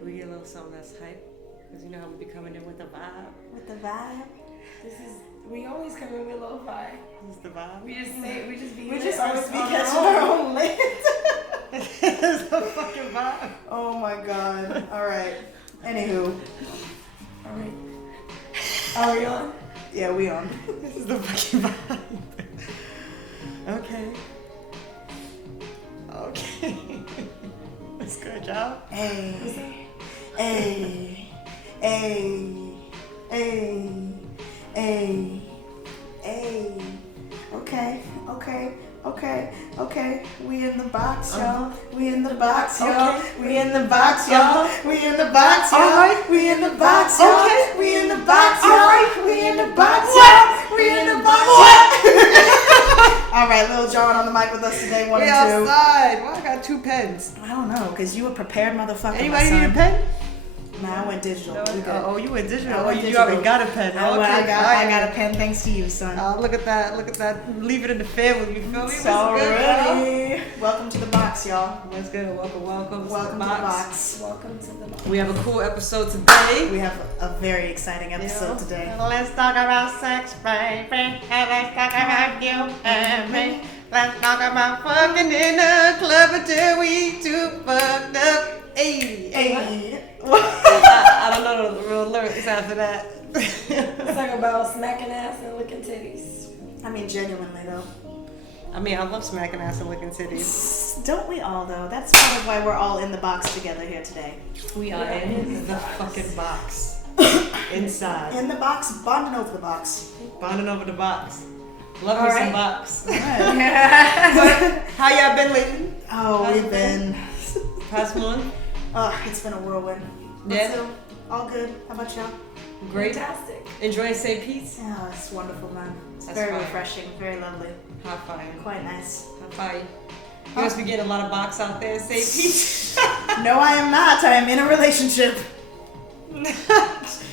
Can we get a little something that's hype? Because you know how we be coming in with the vibe. With the vibe? We always come in with lo-fi. This is the vibe. We just always be catching our own lit. It's the fucking vibe. Oh my god. Alright. Anywho. Alright. Are we on? Yeah, we on. This is the fucking vibe. Okay. That's good, y'all. Hey. Hey. Hey. Hey. Hey. Hey. Okay. We in the box, y'all. We in the box, y'all. We in the box, y'all. We in the box, y'all. We in the box, y'all. We in the box, y'all. We in the box, y'all. We in the box, y'all. All right, Lil John on the mic with us today. One and two. Outside. Why I got 2 pens? I don't know, because you a prepared motherfucker. Anybody need a pen? Nah, I went digital. Oh, you went digital. Went You already got a pen. I got a pen thanks to you, son. Look at that. Leave it in the family. You feel me? So ready. Welcome to the box, y'all. What's good? Welcome to the box. Welcome to the box. We have a cool episode today. We have a very exciting episode today. Let's talk about sex, baby. And let's talk about you and me. Let's talk about fucking in the club until we too fucked up. Hey. I don't know the real lyrics after that. Let's talk about smacking ass and licking titties. I mean, genuinely though. I mean, I love smacking ass and licking titties. Don't we all though? That's part of why we're all in the box together here today. We are in the fucking box. Inside. In the box, bonding over the box. Bonding over the box. Love me some box. All right. How y'all been lately? Oh, we've been past month. It's been a whirlwind. Yeah. So, all good. How about y'all? Great. Fantastic. Enjoying St. Pete's? Yeah, it's wonderful, man. It's That's very fine. refreshing, very lovely. High five. Quite nice. High five. You must be getting a lot of box out there in St. Pete's. No, I am not. I am in a relationship.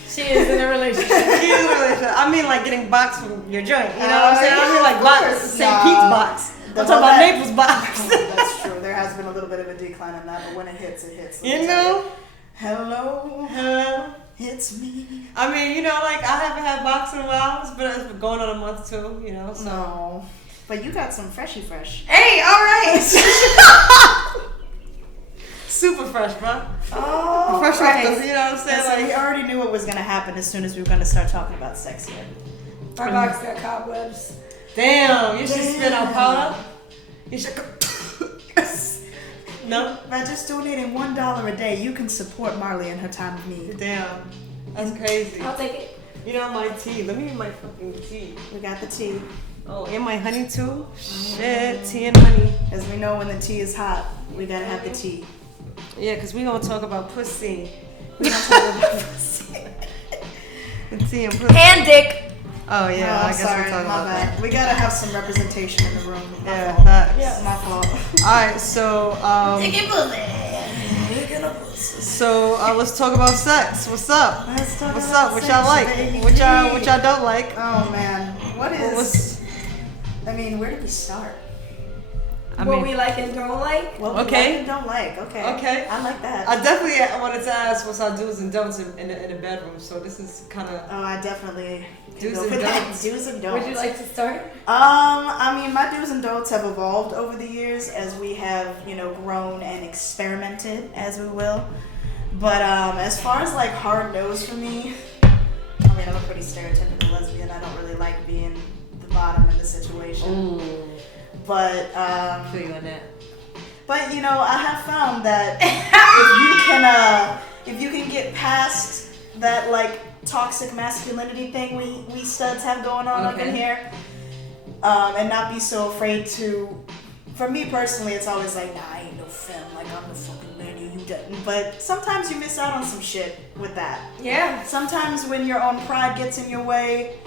She is in a relationship. I mean, like getting box from your joint. You know what I'm saying? I mean, like box, St. Pete's box. The I'm talking about that- Naples box. That's true. There has been a little bit of a decline in that, but when it hits, it hits. You know? Hello, it's me. I mean, you know, like I haven't had box in a while. It's been going on a month too. You know, so. No, but you got some freshy fresh. Hey, all right. Super fresh, bro. Oh, fresh right. off the, you know what I'm saying? So Like, we already knew what was gonna happen as soon as we were gonna start talking about sex here. My box got cobwebs. damn, you should spit out powder. You should. No? By just donating $1 a day, you can support Marley in her time of need. Damn. That's crazy. I'll take it. You know my tea. Let me get my fucking tea. We got the tea. Oh, and my honey too? Shit, tea and honey. As we know, when the tea is hot, we gotta have the tea. Yeah, because we gonna talk about pussy. We gonna talk about pussy. The tea and pussy. And dick. Oh yeah, I guess sorry, we're talking my about bad. that. We gotta have some representation in the room. My Yeah, fault. facts. Yeah. My fault. Alright, so let's talk about sex. What's up? Let's talk What's about up? What sex, y'all like? baby. What y'all don't like? Oh man, what is? I mean, where do we start? What we like and don't like. What we Okay. like and don't like. Okay. Okay. I like that. I definitely wanted to ask what's our do's and don'ts in the bedroom. So this is kind of Oh, I definitely can Do's go and for that. don'ts. Do's and don'ts. Would you like to start? I mean, my do's and don'ts have evolved over the years as we have, grown and experimented, as we will. But as far as like hard no's for me, I mean, I'm a pretty stereotypical lesbian. I don't really like being the bottom in the situation. But feel you on that. But I have found that if you can get past that like toxic masculinity thing we studs have going on up in here, and not be so afraid to. For me personally, it's always like, nah, I ain't no femme. Like I'm the fucking man, you didn't. But sometimes you miss out on some shit with that. Yeah. Sometimes when your own pride gets in your way,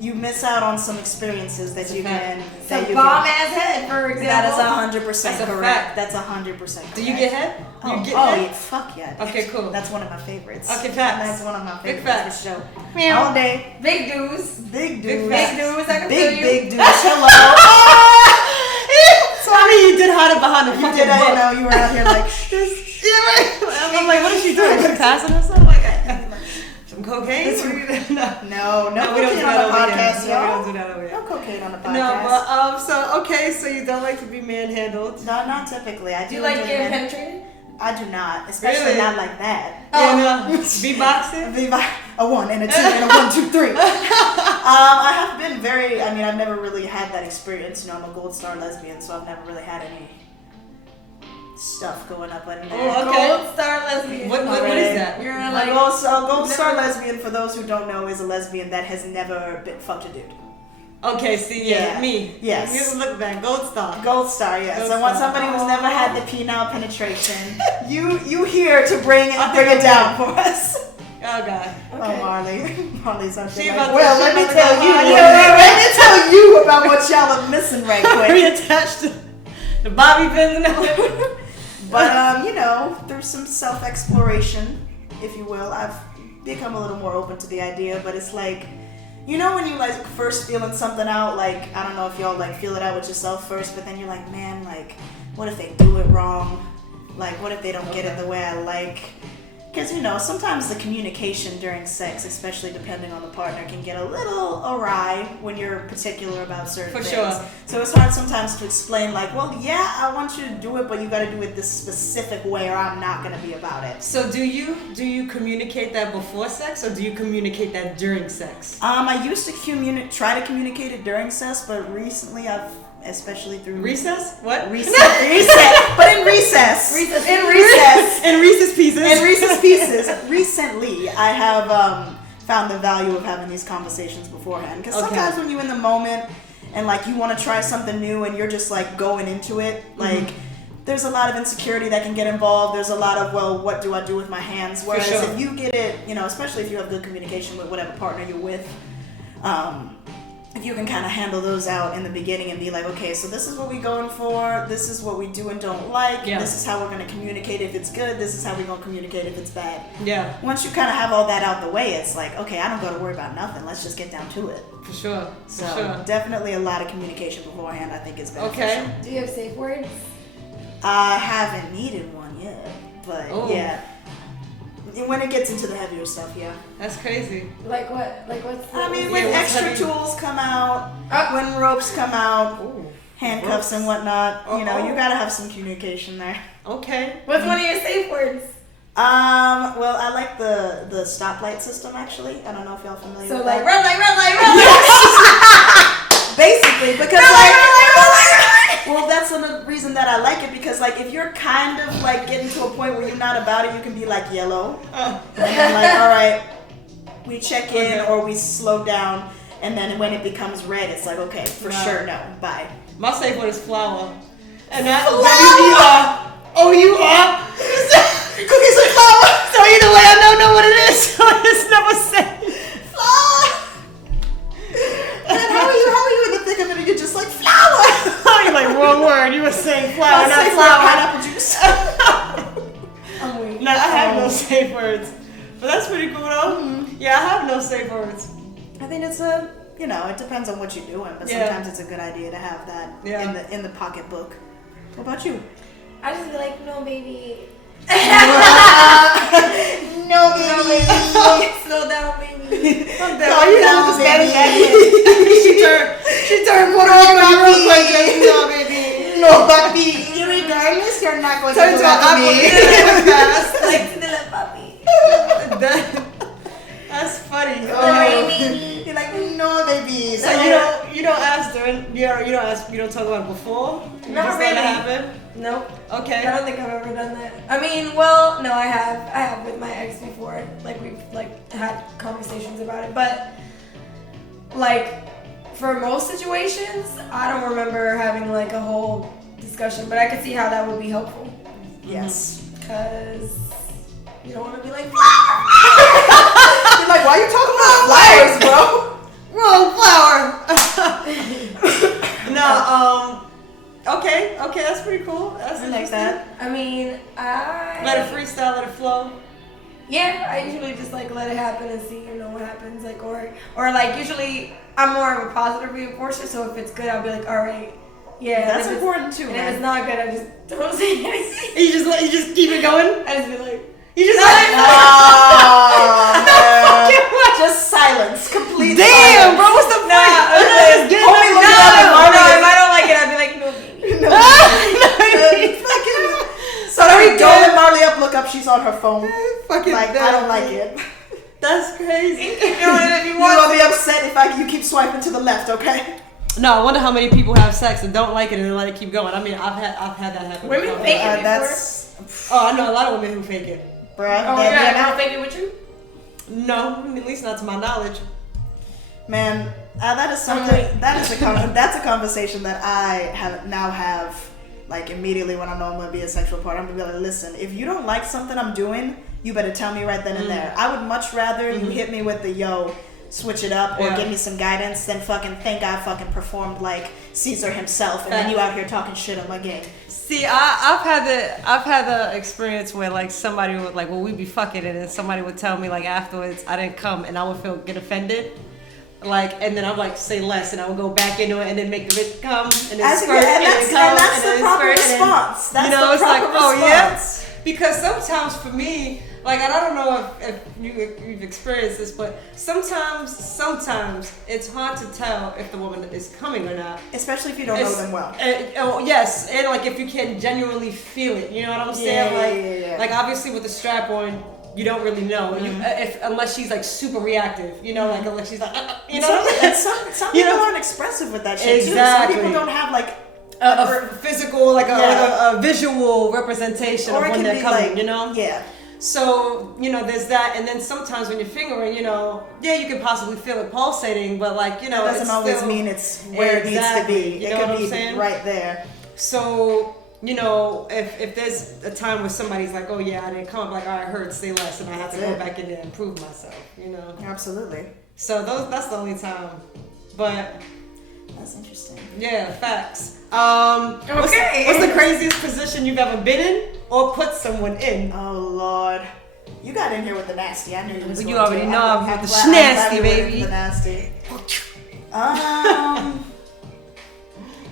you miss out on some experiences that you can. Some bomb ass head, for example. That is 100% That's a correct. fact. That's 100% correct. Do you get head? Oh, You get oh head? yeah, fuck yeah. Okay, cool. That's one of my favorites. Okay, facts. That's one of my Big favorites facts. for sure. Meow. All day. Big dudes. Big Big dudes. facts. Big dudes, I can feel you. Big dudes. Hello. I mean, you did hide it behind the You fucking did, I book. know. You were out here like, Yeah, right. I'm like, what is she doing? passing or something like that? Some cocaine? No, we don't do cocaine on that the over here. podcast, No, we y'all. don't do that over here. No cocaine on the podcast. No, but so you don't like to be manhandled? No, not typically. I Do you like enjoy getting men- penetrated? I do not, especially Really? not like that. Yeah, no. Beatboxing? A 1 and a 2 and a 1, 2, 3. I have been very. I mean, I've never really had that experience. You know, I'm a gold star lesbian, so I've never really had any stuff going up in there. Oh, okay. Gold star lesbian. What is that? You're A like gold star never- lesbian, for those who don't know, is a lesbian that has never been fucked a dude. Okay, see, yeah, me. Yes. You look back, gold star. Gold star, yes. Gold So when star. somebody who's never had the penile penetration, you here to bring I it think down I'm for us. Oh God. Oh, Marley. Marley's up She there. about Like, well, to- let she me about to tell go you. hard. Let me tell you about what y'all are missing right quick. Reattached the bobby pins and everything. But you know, through some self-exploration, if you will, I've become a little more open to the idea. But it's like, you know, when you like first feeling something out, like I don't know if y'all like feel it out with yourself first, but then you're like, man, like, what if they do it wrong? Like, what if they don't get it the way I like? Because, you know, sometimes the communication during sex, especially depending on the partner, can get a little awry when you're particular about certain For things. sure. So it's hard sometimes to explain, like, well, yeah, I want you to do it, but you got to do it this specific way or I'm not going to be about it. So do you communicate that before sex or do you communicate that during sex? I used to try to communicate it during sex, but recently I've, especially through... Recess? What? Recess. But in recess. In recess. In Reese's Pieces. In Reese's Pieces, recently, I have found the value of having these conversations beforehand. Because sometimes when you're in the moment and like you want to try something new and you're just like going into it, like there's a lot of insecurity that can get involved. There's a lot of, well, what do I do with my hands? Whereas sure. if you get it, you know, especially if you have good communication with whatever partner you're with, if you can kind of handle those out in the beginning and be like, okay, so this is what we're going for, this is what we do and don't like, this is how we're going to communicate if it's good, this is how we're going to communicate if it's bad. Yeah. Once you kind of have all that out the way, it's like, okay, I don't got to worry about nothing, let's just get down to it. For sure. So For sure. definitely a lot of communication beforehand, I think is beneficial. Okay. Do you have safe words? I haven't needed one yet, but Oh. yeah. When it gets into the heavier stuff, yeah. That's crazy. Like what? Like what's the... I mean, Yeah, when what's extra heavy? tools come out, when ropes come out, Ooh. handcuffs and whatnot, you know, Uh-oh. you gotta have some communication there. Okay. What's one of your safe words? Well, I like the stoplight system actually. I don't know if y'all familiar So with like, that. red light, red light, red light. Basically, because Red like, light, red light, red light. well, that's another reason that I like it because like if you're kind of like getting to a point where you're not about it, you can be like yellow, and then like, all right, we check in or we slow down, and then when it becomes red, it's like, okay, for sure, no, bye. My safe word is flour. And that WER. Oh, you are? Cookies and flour. So either way, I don't know what it is. So it's never safe. Flour. And how are you in the thick of it and you're just like, flour. You're like, wrong word. You were saying flour, My not safe word, flour. pineapple juice. I'm weak. No, I have no safe words. But that's pretty cool though. Yeah, I have no safe words. I think it's you know, it depends on what you're doing, but sometimes it's a good idea to have that in the pocketbook. What about you? I just be like, no, baby. No, baby. Slow down, baby. I'm Calm you down, know the Spanish baby. accent. She turned Puerto Rican real quick. Like, no, baby. No, papi. Regardless, you're not going Turn to to do an that to me. fast. Like, the little puppy. That's funny. Sorry, baby. You're like, no, baby. So you don't ask during you don't talk about it before? You Not just let it really. happen? Nope. Okay. I don't think I've ever done that. I mean, well, no, I have with my ex before. Like we've like had conversations about it, but like for most situations, I don't remember having like a whole discussion. But I could see how that would be helpful Yes. because you don't want to be like. You're like, why are you talking about flowers, bro? Wrong flower. No, okay, that's pretty cool. That's I like that. I mean, Let it freestyle, let it flow. Yeah, I usually just like let it happen and see, what happens. Like, or like usually I'm more of a positive reinforcer. So if it's good, I'll be like, all right, yeah. That's important too, And man. if it's not good, I just don't say anything. You just keep it going. I just be like, You just no, like, no. Oh, up, she's on her phone. Fucking Like, I don't like it. That's crazy. You can do it if you You want. gonna be upset if you keep swiping to the left, okay? No, I wonder how many people have sex and don't like it and then let it keep going. I mean, I've had that happen. Women before. fake it That's Oh, I know a lot of women who fake it. bruh. Oh, they're yeah, I not- don't fake it with you? No, at least not to my knowledge. Man, that is something. That's a conversation that I have like immediately when I know I'm gonna be a sexual partner. I'm gonna be like, listen, if you don't like something I'm doing, you better tell me right then and there. I would much rather you hit me with the yo, switch it up, or give me some guidance than fucking think I fucking performed like Caesar himself, and then you out here talking shit on my game. See, I've had the experience where like somebody would like, well, we'd be fucking, and then somebody would tell me like afterwards I didn't come, and I would get offended. Like, and then I'm like, say less, and I would go back into it, and then make the bitch come, and then squirt, and then come, and that's the proper response. That's the proper response. Because sometimes for me, like, and I don't know if you've experienced this, but sometimes it's hard to tell if the woman is coming or not. Especially if you don't know them well. Yes, and like if you can genuinely feel it, you know what I'm saying? Yeah. Like obviously with the strap on, you don't really know. Unless she's like super reactive, you know, like unless she's like, you know. Some people aren't expressive with that shit exactly. too. Some people don't have like a physical, like a visual representation or of when they're coming, like, you know. Yeah. So, you know, there's that, and then sometimes when you're fingering, you know, you can possibly feel it pulsating, but like, you know, it doesn't always mean it's where it needs to be. You it know could what I'm be saying? right there. So, you know, if there's a time where somebody's like, oh yeah, I didn't come, I'm like, all right, I heard, say less, and I have to go back in there and prove myself, you know. Absolutely. So that's the only time, but that's interesting. Yeah, facts. What's the craziest position you've ever been in or put someone in? Oh Lord, you got in here with the nasty. I knew you was. Well, going you already to. know I'm with the schnasty, baby. The nasty. I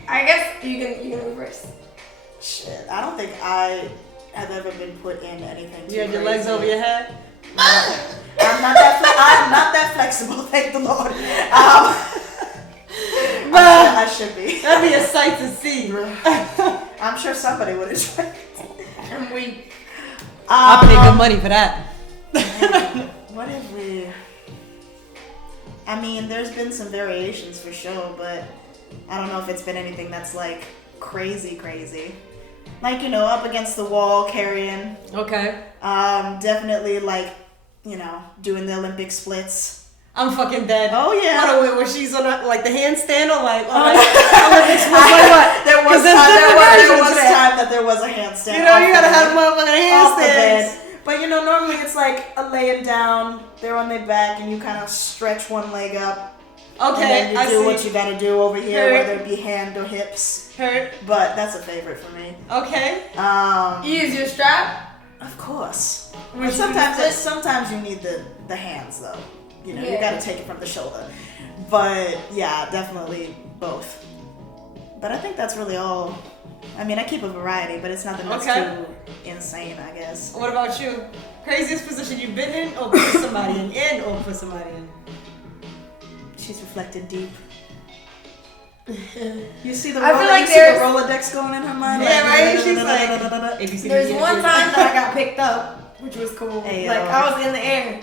guess you can reverse. Shit, I don't think I have ever been put in anything. You had your legs over your head. I'm not that flexible. Thank the Lord. I should be. That'd be a sight to see. I'm sure somebody would have tried. I'm weak. I'll pay good money for that. What have we? I mean, there's been some variations for sure, but I don't know if it's been anything that's like crazy. Like, you know, up against the wall, carrying. Okay. Definitely like, you know, doing the Olympic splits. I'm fucking dead. Oh yeah. By the way, where she's on like the handstand or like Olympic splits, like what? There was time that there was a handstand. You know, you gotta have a motherfucking handstand. But you know, normally it's like a laying down, they're on their back, and you kind of stretch one leg up. Okay, and then you do what you gotta do over here, whether it be hand or hips. But that's a favorite for me. Okay. You use your strap? Of course. But sometimes you need the hands though. You know, you gotta take it from the shoulder. But yeah, definitely both. But I think that's really all. I mean, I keep a variety, but it's nothing that's too insane, I guess. What about you? Craziest position you've been in or put somebody in or put somebody in? She's reflected deep. You see the Rolodex going in her mind? Yeah, right? She's like, there's one time that I got picked up, which was cool. Like, I was in the air.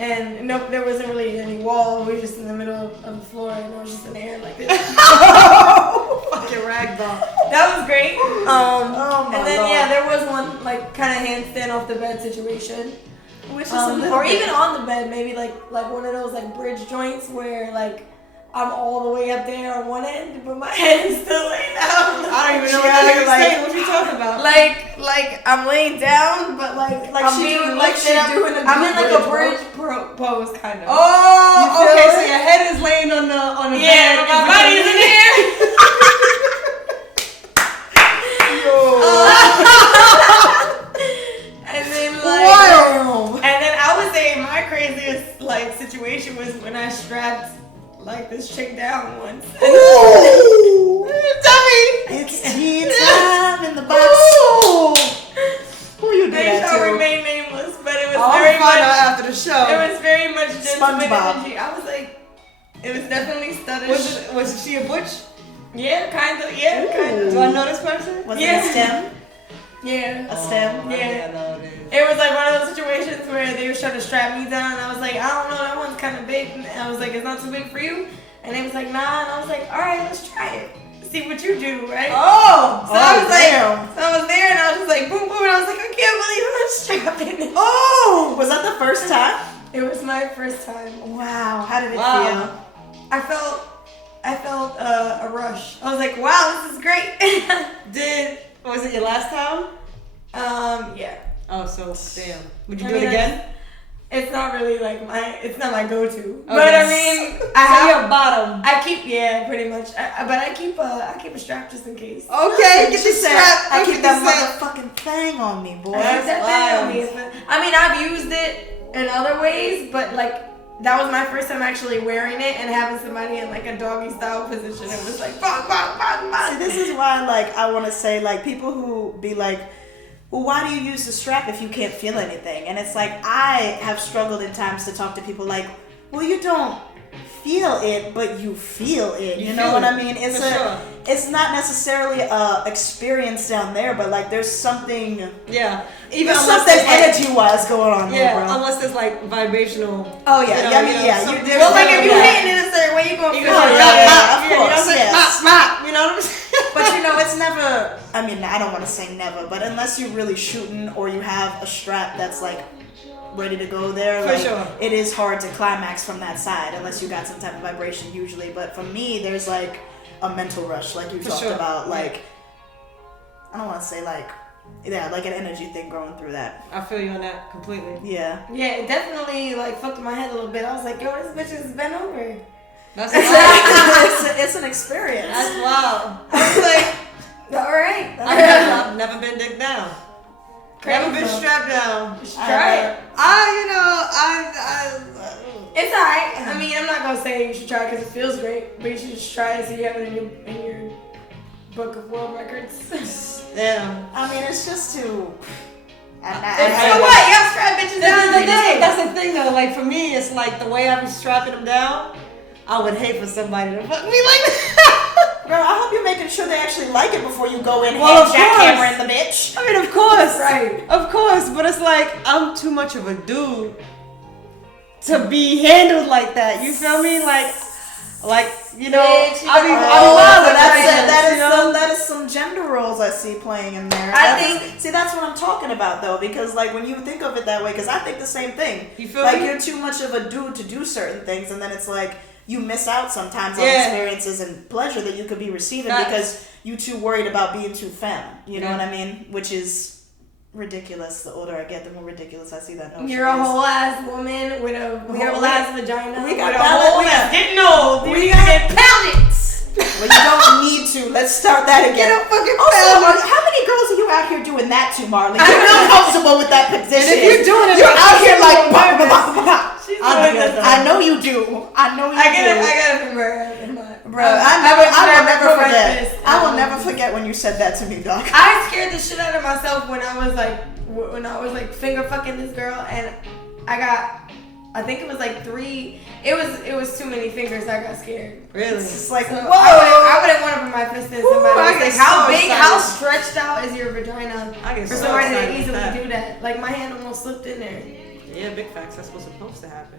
And nope, there wasn't really any wall. We were just in the middle of the floor, and I was just in the air like this. Fucking ragdoll. That was great. And then Lord. there was one like kind of handstand off the bed situation, Which is or even on the bed, maybe like one of those like bridge joints where like I'm all the way up there on one end, but my head is still laying down. I don't even know what you're saying. What you talking about? Like I'm laying down, but like I'm being lifted up. I'm in like a bridge pose kind of. Oh, okay. So your head is laying on the bed. Yeah, my body's in the air. And then and then I would say my craziest like situation was when I strapped like this chick down once. Ooh! Dummy! It's teen time in the box. Who you They did that shall to? remain nameless, but it was I'll very find much. out after the show. It was very much just with SpongeBob. energy. I was like, it was definitely studdish. Was she a butch? Yeah, kind of. Yeah, kind of. Do I know this person? Was it a stem? Yeah. A stem? Yeah. I know it is. It remember they were trying to strap me down, and I was like, I don't know, that one's kind of big. And I was like, it's not too big for you? And they was like, nah. And I was like, all right, let's try it. See what you do, right? Oh, so I was damn. like, so I was there, and I was just like, boom, boom, and I was like, I can't believe I'm not strapping. Oh, was that the first time? It was my first time. Wow, how did it feel? I felt a rush. I was like, wow, this is great. Was it your last time? Yeah. Oh, so damn. Would you do it again? It's not really like it's not my go-to. Okay. But I mean, I have your bottom. I keep, pretty much. But I keep a strap just in case. Okay, get your strap. I keep that motherfucking thing on me, boy. I keep that thing on me. I mean, I've used it in other ways, but like, that was my first time actually wearing it and having somebody in like a doggy style position. It was like, bang, bang, bang, bang. See, this is why, like, I want to say, like, people who be like, well, why do you use the strap if you can't feel anything? And it's like, I have struggled in times to talk to people like, well, you don't feel it, but you feel it. You know what I mean? It's not necessarily a experience down there, but like there's something. Yeah. Even something energy-wise going on there, bro. Unless there's like vibrational. Oh yeah, well, like if you're hitting it a certain way, you're gonna feel it. Of course, yes. You know what I'm saying? But you know, it's never. I mean, I don't want to say never, but unless you're really shooting or you have a strap that's like ready to go there, for sure, it is hard to climax from that side unless you got some type of vibration usually. But for me, there's like a mental rush, like you talked about, like I don't want to say like like an energy thing going through that. I feel you on that completely. Yeah, it definitely like fucked my head a little bit. I was like, yo, this bitch is bent over. That's wild. It's an experience. That's wild. I was like, all right. I've never been digged down. Crazy. Never been strapped down. Try it. It's alright. I mean, I'm not gonna say you should try it because it feels great, but you should just try it so you have it in your book of world records. Yeah. I mean, it's just to. So what? Y'all strap bitches down. That's the thing though. Like for me, it's like the way I be strapping them down. I would hate for somebody to fuck me like that. Girl, I hope you're making sure they actually like it before you go in well, jackhammering the bitch. I mean, of course. Right. Of course. But it's like, I'm too much of a dude to be handled like that. You feel me? Like you know, that is some gender roles I see playing in there. That's what I'm talking about though, because like when you think of it that way, because I think the same thing. You feel like me? you're too much of a dude to do certain things, and then it's like you miss out sometimes on experiences and pleasure that you could be receiving because you too worried about being too femme. You know what I mean? Which is ridiculous. The older I get, the more ridiculous I see that notion. You're a whole ass woman with a whole ass vagina. We got getting old. We got pellets. Well, you don't need to. Let's start that again. Get a fucking how many girls are you out here doing that to, Marley? You're not comfortable with that position. And if you're doing it, you're out here like, bah, bah, bah, bah, bah. I know you do. I get it from her. Bro, I will never forget. I will never forget when you said that to me, dog. I scared the shit out of myself when I was like finger fucking this girl, and I think it was like 3. It was too many fingers. I got scared. Really? It's just like, so whoa. I wouldn't want to put my fist in somebody. Like, how so big, excited. how stretched out is your vagina for so somebody to excited easily that. do that? Like, my hand almost slipped in there. Yeah, big facts. That's what's supposed to happen.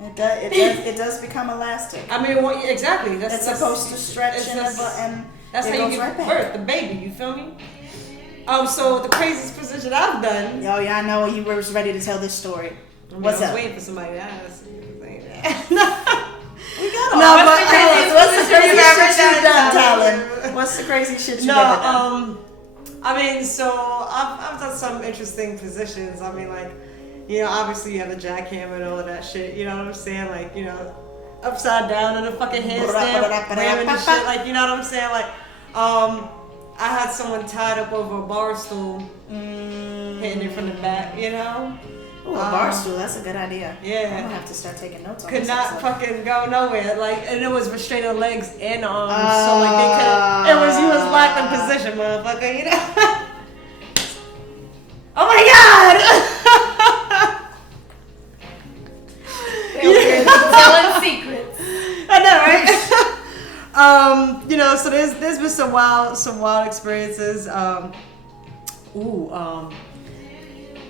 It does become elastic. I mean, exactly. It's supposed to stretch and that's how you give birth, the baby. You feel me? So the craziest position I've done. Oh yeah, I know you were ready to tell this story. What's up? I was waiting for somebody to ask. We got all. What's the crazy shit you've done, TALEN? What's the crazy shit you've ever done? I mean, so I've done some interesting positions. I mean, like, you know, obviously you have the jackhammer and all of that shit. You know what I'm saying? Like, you know, upside down in a fucking handstand, ramming and shit. Like, you know what I'm saying? Like, I had someone tied up over a bar stool, hitting it from the back. You know. Ooh, a bar stool, that's a good idea. Yeah. I'm gonna have to start taking notes on Could this not episode. fucking go nowhere. Like, and it was restrained on legs and arms. So, like, they couldn't. You was locked in position, motherfucker, you know? Oh my god! Telling secrets. I know, right? You know, so there's been some wild experiences.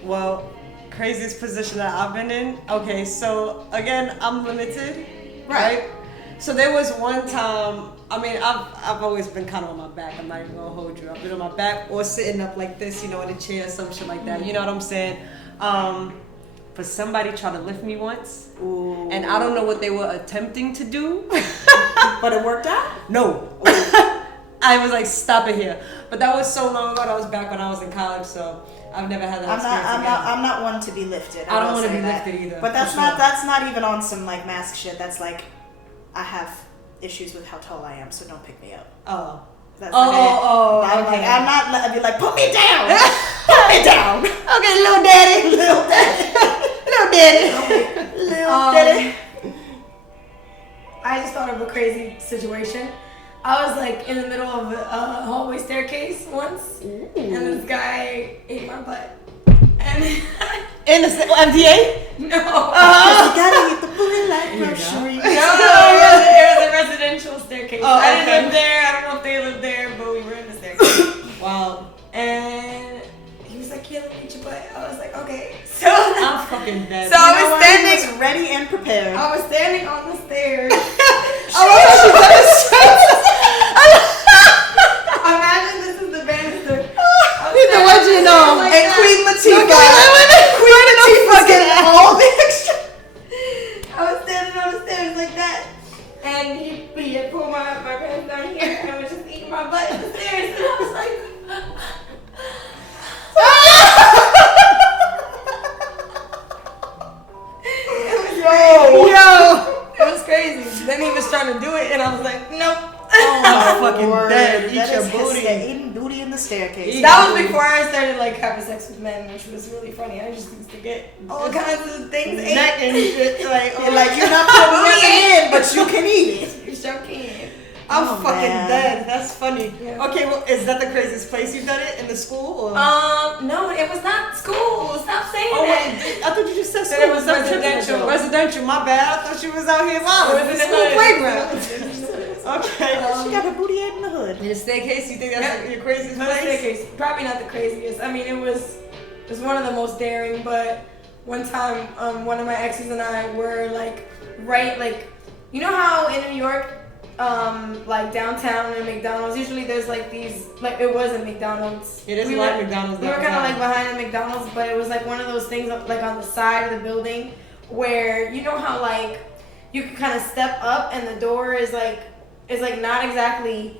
Well, craziest position that I've been in. Okay, so again, I'm limited, right? So there was one time. I mean, I've always been kind of on my back. I'm not even gonna hold you. I've been on my back or sitting up like this, in a chair, some shit like that. You know what I'm saying? But somebody tried to lift me once, and I don't know what they were attempting to do, but it worked out. No. I was like, stop it here. But that was so long ago. That was back when I was in college, so I've never had that experience again. I'm not one to be lifted. I don't want to be lifted either. But that's not even on some like mask shit. That's like, I have issues with how tall I am, so don't pick me up. Oh. That's Okay. I'm not. I'd be like, put me down. Put me down. Okay, little daddy. Little daddy. Little daddy. Little daddy. I just thought of a crazy situation. I was like in the middle of a hallway staircase once, and this guy ate my butt. And in the MTA? You No. gotta eat the booty like groceries. No, it was a residential staircase. Oh, I didn't okay. live there. I don't know if they lived there, but we were in the staircase. Wow. And he was like, "Yeah, let me eat your butt." I was like, "Okay." So I'm fucking dead. So I was He standing. was ready and prepared. I was standing on the stairs. Imagine this is the banister. The what you know. Like and that. Queen Latifah. Queen Latifah getting all the extra. I was standing on the stairs like that, and he had pulled my pants down here and was just eating my butt in the stairs, and I was like, it was crazy. Then he was trying to do it, and I was like, nope. I'm fucking dead. Eat That your is booty. eating booty in the staircase. That was before I started like having sex with men, which was really funny. I just used to get all kinds of things. Neck and shit. Like, You're like, you're not putting nothing in, but you can eat it. You sure can. I'm Oh, fucking man. dead. That's funny. Yeah. Okay, well, is that the craziest place you've done it? In the school? Or? No, it was not school. Stop saying Oh, that. wait. I thought you just said Said school. it was Stop tripping. residential. Residential, my bad. I thought you was out here wild. It was in the school hood. playground. Okay. She got her booty ate in the hood. In a staircase, you think that's your craziest Not the place? staircase. Probably not the craziest. I mean, it was one of the most daring. But one time, one of my exes and I were like, you know how in New York, like downtown in McDonald's, usually there's like these, like it was a McDonald's. It is like McDonald's. We were kind of like behind the McDonald's, but it was like one of those things like on the side of the building where you know how like you can kind of step up and the door is like not exactly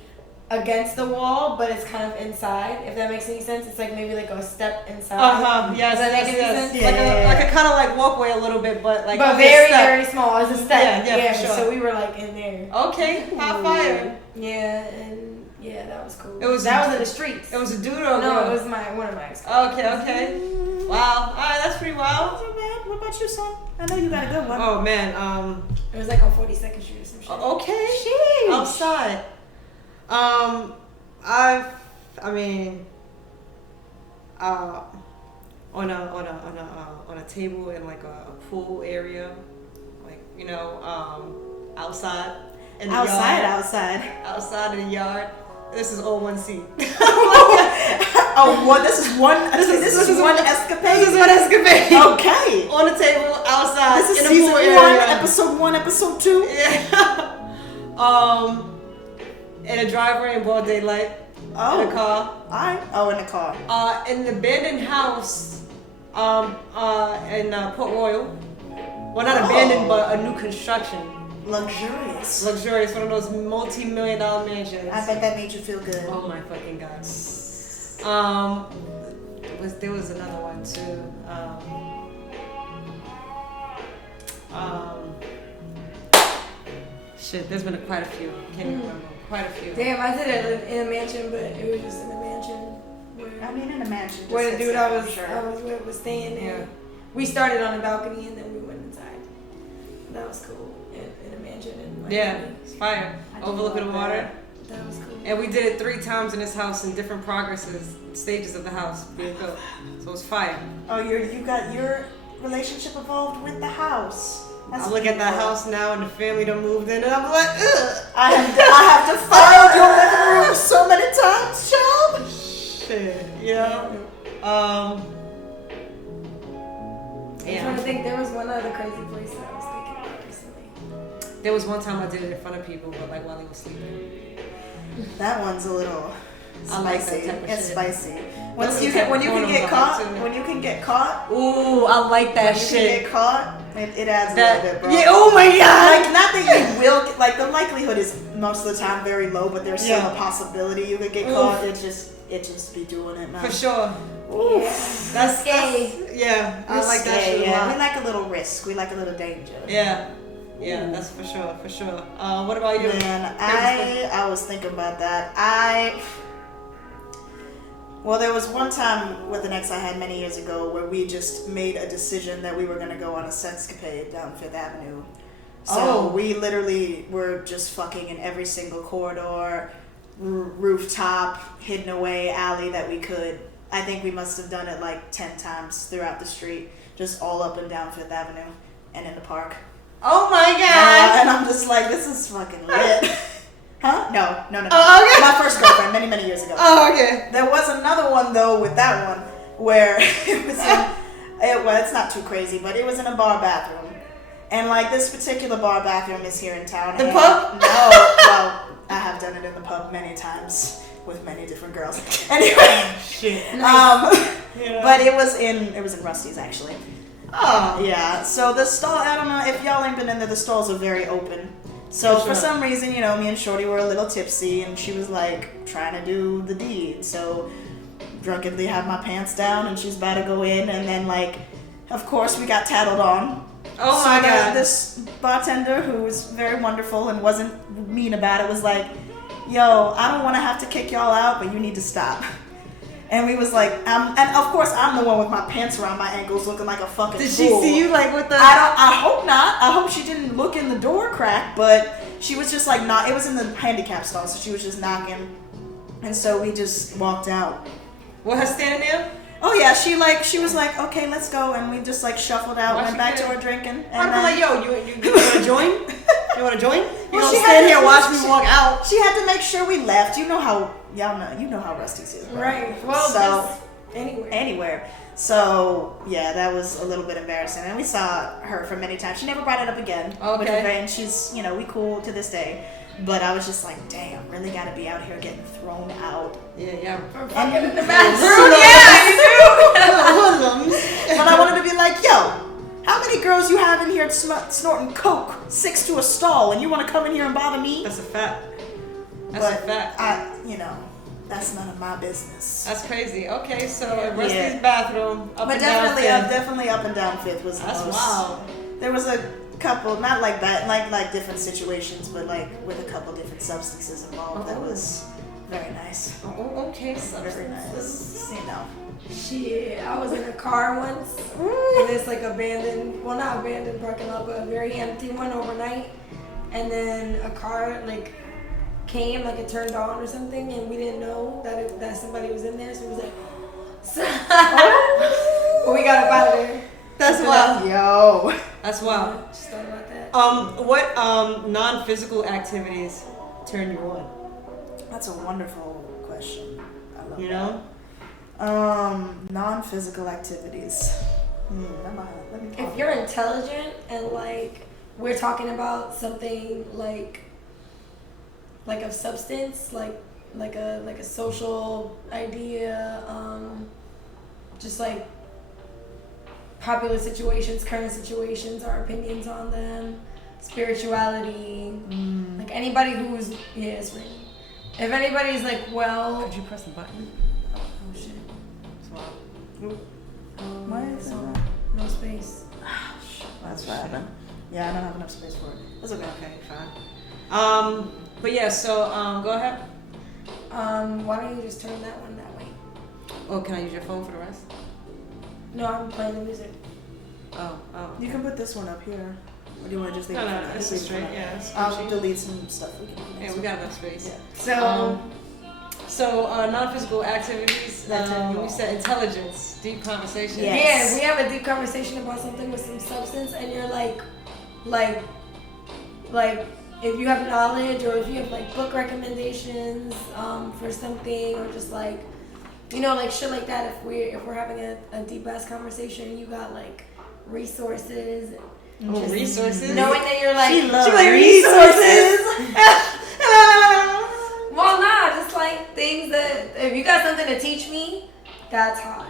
against the wall, but it's kind of inside. If that makes any sense, it's like maybe like a step inside. Yes. Does that make any yes. sense? Yeah, like a kind of like walkway a little bit, but like. But only a very step. very small. It's a step. Yeah, for sure. So we were like in there. Okay, high fire. Yeah, and yeah, that was cool. That was in the streets. It was a dude or a no, girl? it was one of my ex. Okay. Wow. All right, that's pretty wild. What about you, son? I know you got a good one. Oh man. It was like on 42nd Street or some shit. Okay. Sheesh. Outside. On a table in like a pool area, like outside in the yard. Outside in the yard. This is all one seat. Oh, what? This is one. This is one escapade. This is one escapade. Okay. On the table outside. This is in the season pool 1, area. episode 1, episode 2. Yeah. In a driveway in broad daylight. Oh. In a car. In the car. In the abandoned house. In Port Royal. Well, not abandoned, but a new construction. Luxurious. One of those multi-million-dollar mansions. I bet that made you feel good. Oh my fucking god. There was another one too. Shit, there's been quite a few. Can't even remember. Quite a few. Damn, I did it in a mansion, but it was just in a mansion. In a mansion. Where the dude I was sure. with was staying there. Yeah. We started on the balcony and then we went inside. That was cool. In a mansion in Miami. Yeah, it's fire. Overlooking the water. That was cool. And we did it 3 times in this house in different stages of the house being built. So it's fire. Oh, you got your relationship evolved with the house. I look at that house now and the family done moved in and I'm like, ugh. I have to file your living room so many times, child. Shit, yeah. I'm trying to think. There was one other crazy place that I was thinking about recently. There was one time I did it in front of people, but like while they were sleeping. That one's a little I like spicy. that type of It's shit. spicy. Those Once are you the type can, when of you can pornos get I like caught, too. when you can get caught, Ooh, I like that when you can shit. get caught, it adds a That little bit, bro. yeah. Oh my god. Like, not that you will, like, the likelihood is most of the time very low, but there's still Yeah. a possibility you could get Oof. caught. It just be doing it, man. For sure. Oof. That's Scary. yeah. I like that shit a Yeah, lot. we like a little risk. We like a little danger. Yeah. Yeah, that's for sure, for sure. What about you? Man, I was thinking about that. Well, there was one time with an ex I had many years ago where we just made a decision that we were going to go on a sexcapade down Fifth Avenue. So we literally were just fucking in every single corridor, rooftop, hidden away alley that we could. I think we must have done it like 10 times throughout the street, just all up and down Fifth Avenue and in the park. Oh my god. And I'm just like, this is fucking lit. Huh? No. Oh, okay. My first girlfriend, many years ago. Oh, okay. There was another one though with that one where it was well, it's not too crazy, but it was in a bar bathroom. And like this particular bar bathroom is here in town. The and pub? No, well, I have done it in the pub many times with many different girls. Anyway. Shit. Nice. But it was in Rusty's actually. Oh. Yeah. So the stall, I don't know if y'all ain't been in there, the stalls are very open. So For for sure. some reason, me and Shorty were a little tipsy, and she was like trying to do the deed. So drunkenly had my pants down, and she's about to go in, and then like, of course, we got tattled on. Oh So my god. This bartender who was very wonderful and wasn't mean about it was like, "Yo, I don't want to have to kick y'all out, but you need to stop." And we was like, and of course I'm the one with my pants around my ankles, looking like a fucking Did fool. she see you like with the? I hope not. I hope she didn't look in the door crack, but she was just like not. It was in the handicap stall, so she was just knocking, and so we just walked out. Was her standing there? Oh yeah, she was like, okay, let's go, and we just like shuffled out, Why went she back to couldn't- our drinking. I'd And be like, yo, you want to join? You want to join? You Well, don't she stand had here to- and watch me walk out. she had to make sure we left. You know how Rusty's is, bro. Right. Well, So- just anywhere. So yeah, that was a little bit embarrassing, and we saw her for many times. She never brought it up again. Which Okay. is great, and she's we cool to this day. But I was just like, damn, really got to be out here getting thrown out. Yeah. fucking in the Rude, bathroom. yeah, you Hoodlums. But I wanted to be like, yo, how many girls you have in here snorting coke 6 to a stall, and you want to come in here and bother me? That's a fact. That's But a fact. that's none of my business. That's crazy. Okay, so Yeah. Rusty's Yeah. bathroom, up But and down Fifth. definitely up and down Fifth was the That's most. wild. There was a couple, not like that, like different situations, but like with a couple different substances involved. That was very nice. Oh, okay, Very nice. substances. Shit, I was in a car once in this like abandoned, well not abandoned parking lot, but a very empty one overnight. And then a car like came, like it turned on or something, and we didn't know that somebody was in there, so it was like, but we got up out of there. That's wild. Yo. That's wild. Just thought about that. What non-physical activities turn you on? That's a wonderful question. I love You that. know? Non-physical activities. Let me If you're intelligent and like we're talking about something like a substance, like a social idea, just like popular situations, current situations, our opinions on them, spirituality, like anybody who's it's ringing. If anybody's like, well, Could you press the button? oh shit, That's wild. Why is so, that? no space. That's what happened. Yeah, I don't have enough space for it. That's okay. Okay, fine. But yeah, so go ahead. Why don't you just turn that one that way? Oh, can I use your phone for the rest? No, I'm playing the music. Oh. You can put this one up here. Or do you want to just leave No, it for no, now? it's Just leave it straight. for now. Yeah, it's I'll squishy. delete some stuff. We can Yeah, we got enough space. Yeah. So non-physical activities. That turn you We on. said intelligence, deep conversation. Yes. Yeah, if we have a deep conversation about something with some substance, and you're like if you have knowledge or if you have like book recommendations for something, or just like like shit like that. If we're having a deep ass conversation, and you got like resources. And Oh, resources? knowing that you're like, She loves like resources. Well, nah, just like things that if you got something to teach me, that's hot.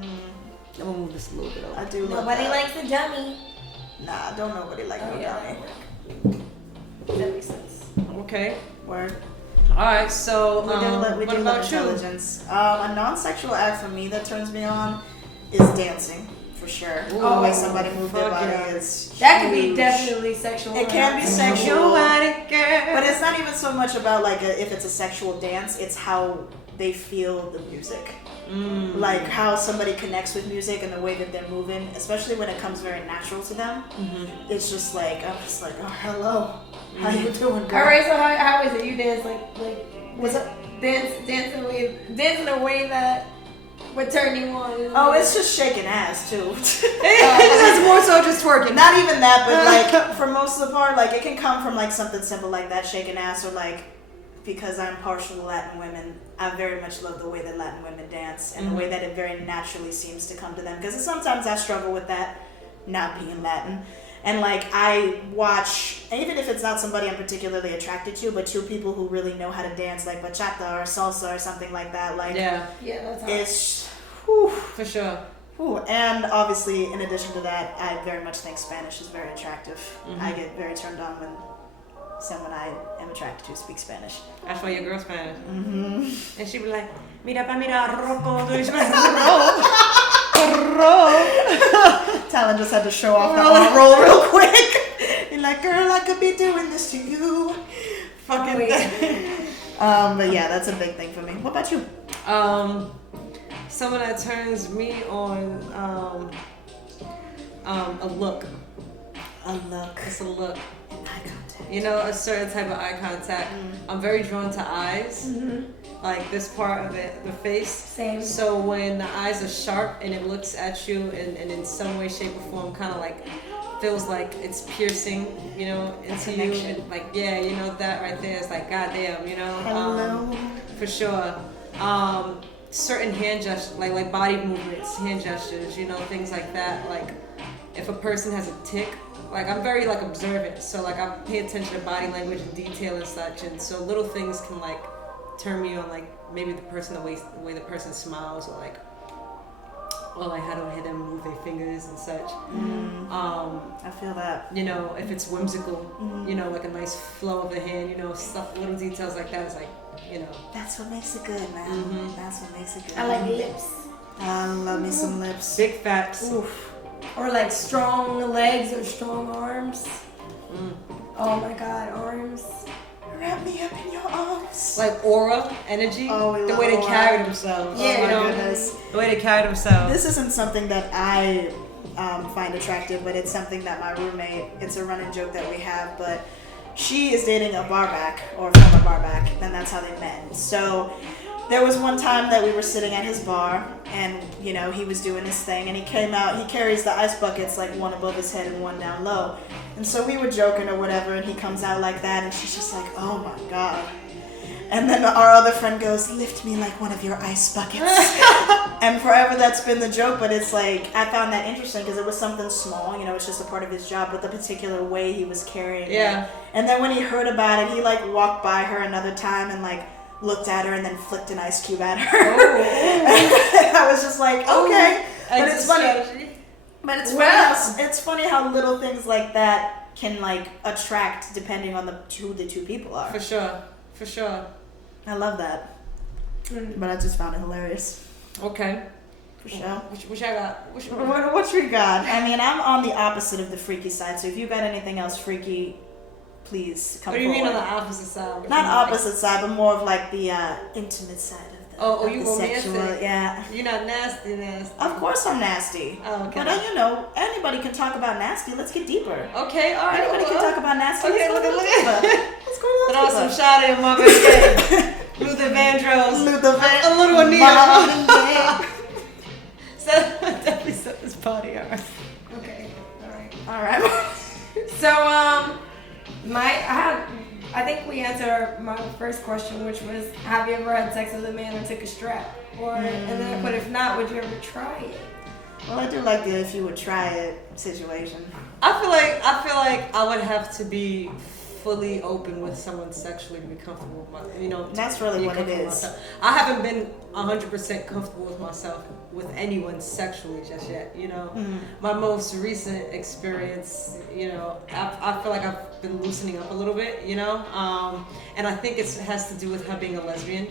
I'm gonna move this a little bit over. I do love Nobody that. likes a dummy. Nah, don't nobody like no dummy. That makes sense. Okay. Word. Alright, so We what do love about you? intelligence. A non-sexual act for me that turns me on is dancing, for sure. Ooh, The way somebody moves their fuck body yeah. is That could be huge. definitely sexual. It can be sexual. Nobody girl. But it's not even so much about like if it's a sexual dance, it's how they feel the music. Like how somebody connects with music and the way that they're moving, especially when it comes very natural to them. It's just like, I'm just like, oh, hello. How you doing, girl? Alright, so how is it? You dance like What's up? dance in a way that would turn you on. Oh, it's just shaking ass too. It's more so just twerking. Not even that, but like for most of the part, like it can come from like something simple like that, shaking ass, or like because I'm partial to Latin women, I very much love the way that Latin women dance and the way that it very naturally seems to come to them. Because sometimes I struggle with that, not being Latin. And like I watch, even if it's not somebody I'm particularly attracted to, but two people who really know how to dance, like bachata or salsa or something like that. Like Yeah, that's hot. it's, whew, For sure. whew. And obviously, in addition to that, I very much think Spanish is very attractive. I get very turned on when someone I am attracted to speaks Spanish. That's why your girl Spanish. Mm-hmm. And she be like, mira pa mira, roco, do you smell roll? Talent just had to show off the arm roll real quick. You're like, girl, I could be doing this to you. Fucking. But yeah, that's a big thing for me. What about you? Someone that turns me on, a look. A look. It's a look. Eye contact. You know, a certain type of eye contact. I'm very drawn to eyes. Like this part of it, the face. Same. So when the eyes are sharp and it looks at you and in some way, shape, or form kind of like feels like it's piercing, you know, into you. And like, yeah, you know, that right there is like, goddamn, you know. Hello. For sure. Certain hand gestures, like body movements, hand gestures, you know, things like that. Like if a person has a tick, like I'm very like observant, so like I pay attention to body language and detail and such, and so little things can like turn me on, like maybe the way the person smiles, or like how do I hear them move their fingers and such. I feel that. You know, if it's whimsical, you know, like a nice flow of the hand, you know, stuff, little details like that is like, you know. That's what makes it good, man. That's what makes it good. I like lips. I love me some lips. Big facts. Oof. Or like strong legs or strong arms. Oh my god, arms. Wrap me up in your arms. Like aura, energy, Oh, we the love way they aura. carry themselves. Yeah, you my know, goodness. the way they carry themselves. This isn't something that I find attractive, but it's something that my roommate, it's a running joke that we have, but she is dating a barback, or from a barback, and that's how they met. So there was one time that we were sitting at his bar, and, you know, he was doing his thing, and he came out, he carries the ice buckets, like one above his head and one down low. And so we were joking or whatever, and he comes out like that, and she's just like, oh my God. And then our other friend goes, lift me like one of your ice buckets. And forever that's been the joke, but it's like, I found that interesting because it was something small, you know, it's just a part of his job, but the particular way he was carrying it. And then when he heard about it, he like walked by her another time and like looked at her and then flicked an ice cube at her. And I was just like, okay. But it's funny. But it's funny how little things like that can like attract depending on who the two people are. For sure. For sure. I love that. But I just found it hilarious. Okay. For sure. Which I got? What you got? I mean, I'm on the opposite of the freaky side, so if you got anything else freaky, please come What do you forward. mean on the opposite side? Not opposite side, but more of like the intimate side of the of you the romantic? sexual. Yeah. You're not nasty. Of course I'm nasty. Oh, okay. But you know, anybody can talk about nasty. Let's get deeper. Okay, all right. Anybody can talk about nasty. Okay, Let's go look a little at deeper. Let's go a Throw little some deeper. shot in my baby. Luther Vandross. A little Anita. Mom. So definitely set this party off. Okay, alright. All right. So, I think we answered my first question, which was, have you ever had sex with a man who took a strap? Or, and then I put, if not, would you ever try it? Well, I do like the if you would try it situation. I feel like I would have to be fully open with someone sexually to be comfortable with my, That's really what it is. Myself. I haven't been 100% comfortable with myself with anyone sexually just yet. My most recent experience, I feel like I've been loosening up a little bit, and I think it has to do with her being a lesbian.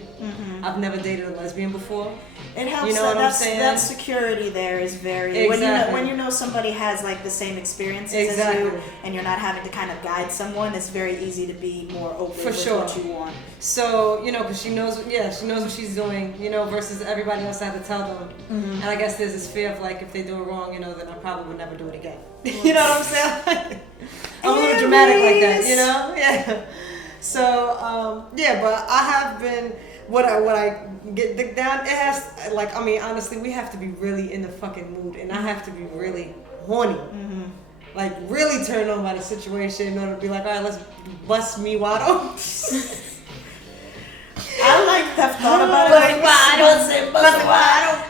I've never dated a lesbian before. It helps. You know what I'm saying? That security there is very exactly. when you know somebody has like the same experiences exactly. as you, and you're not having to kind of guide someone. It's very easy to be more open for with sure. what you want. So because she knows what she's doing, versus everybody else I have to tell them. And I guess there's this fear of like if they do it wrong, then I probably would never do it again. You know what I'm saying? I'm a little dramatic like that, Yeah. So but I have been what I get down. It has honestly, we have to be really in the fucking mood, and I have to be really horny. Like really turned on by the situation in order to be like, all right, let's bust me wide open. I have thought about it.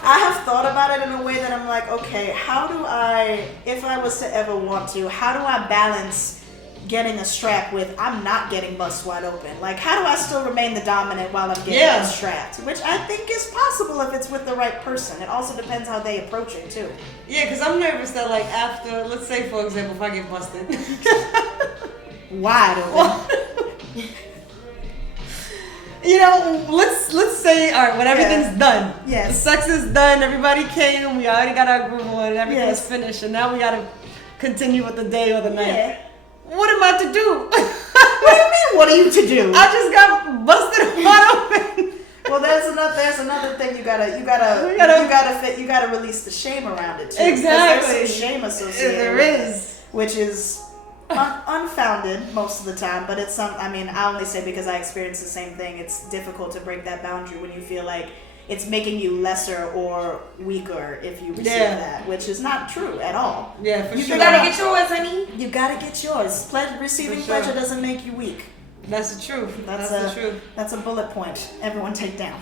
I have thought about it in a way that I'm like, okay, how do I, if I was to ever want to, how do I balance getting a strap with I'm not getting bust wide open? Like, how do I still remain the dominant while I'm getting strapped? Which I think is possible if it's with the right person. It also depends how they approach it too. Yeah, because I'm nervous that like after, let's say for example, if I get busted wide open. Let's say, all right, when everything's done. Yes. The sex is done, everybody came, we already got our groove on, everything's finished, and now we got to continue with the day or the night. Yeah. What am I to do? What do you mean, what are you to do? I just got busted wide open. Well, there's another thing you gotta release the shame around it too. Exactly. There's some shame associated. There with is. it, which is unfounded most of the time, but it's I only say because I experienced the same thing. It's difficult to break that boundary when you feel like it's making you lesser or weaker if you receive that, which is not true at all. Yeah, for sure. You gotta get yours, honey. You gotta get yours. Receiving pleasure doesn't make you weak. That's the truth. That's the truth. That's a bullet point. Everyone take down.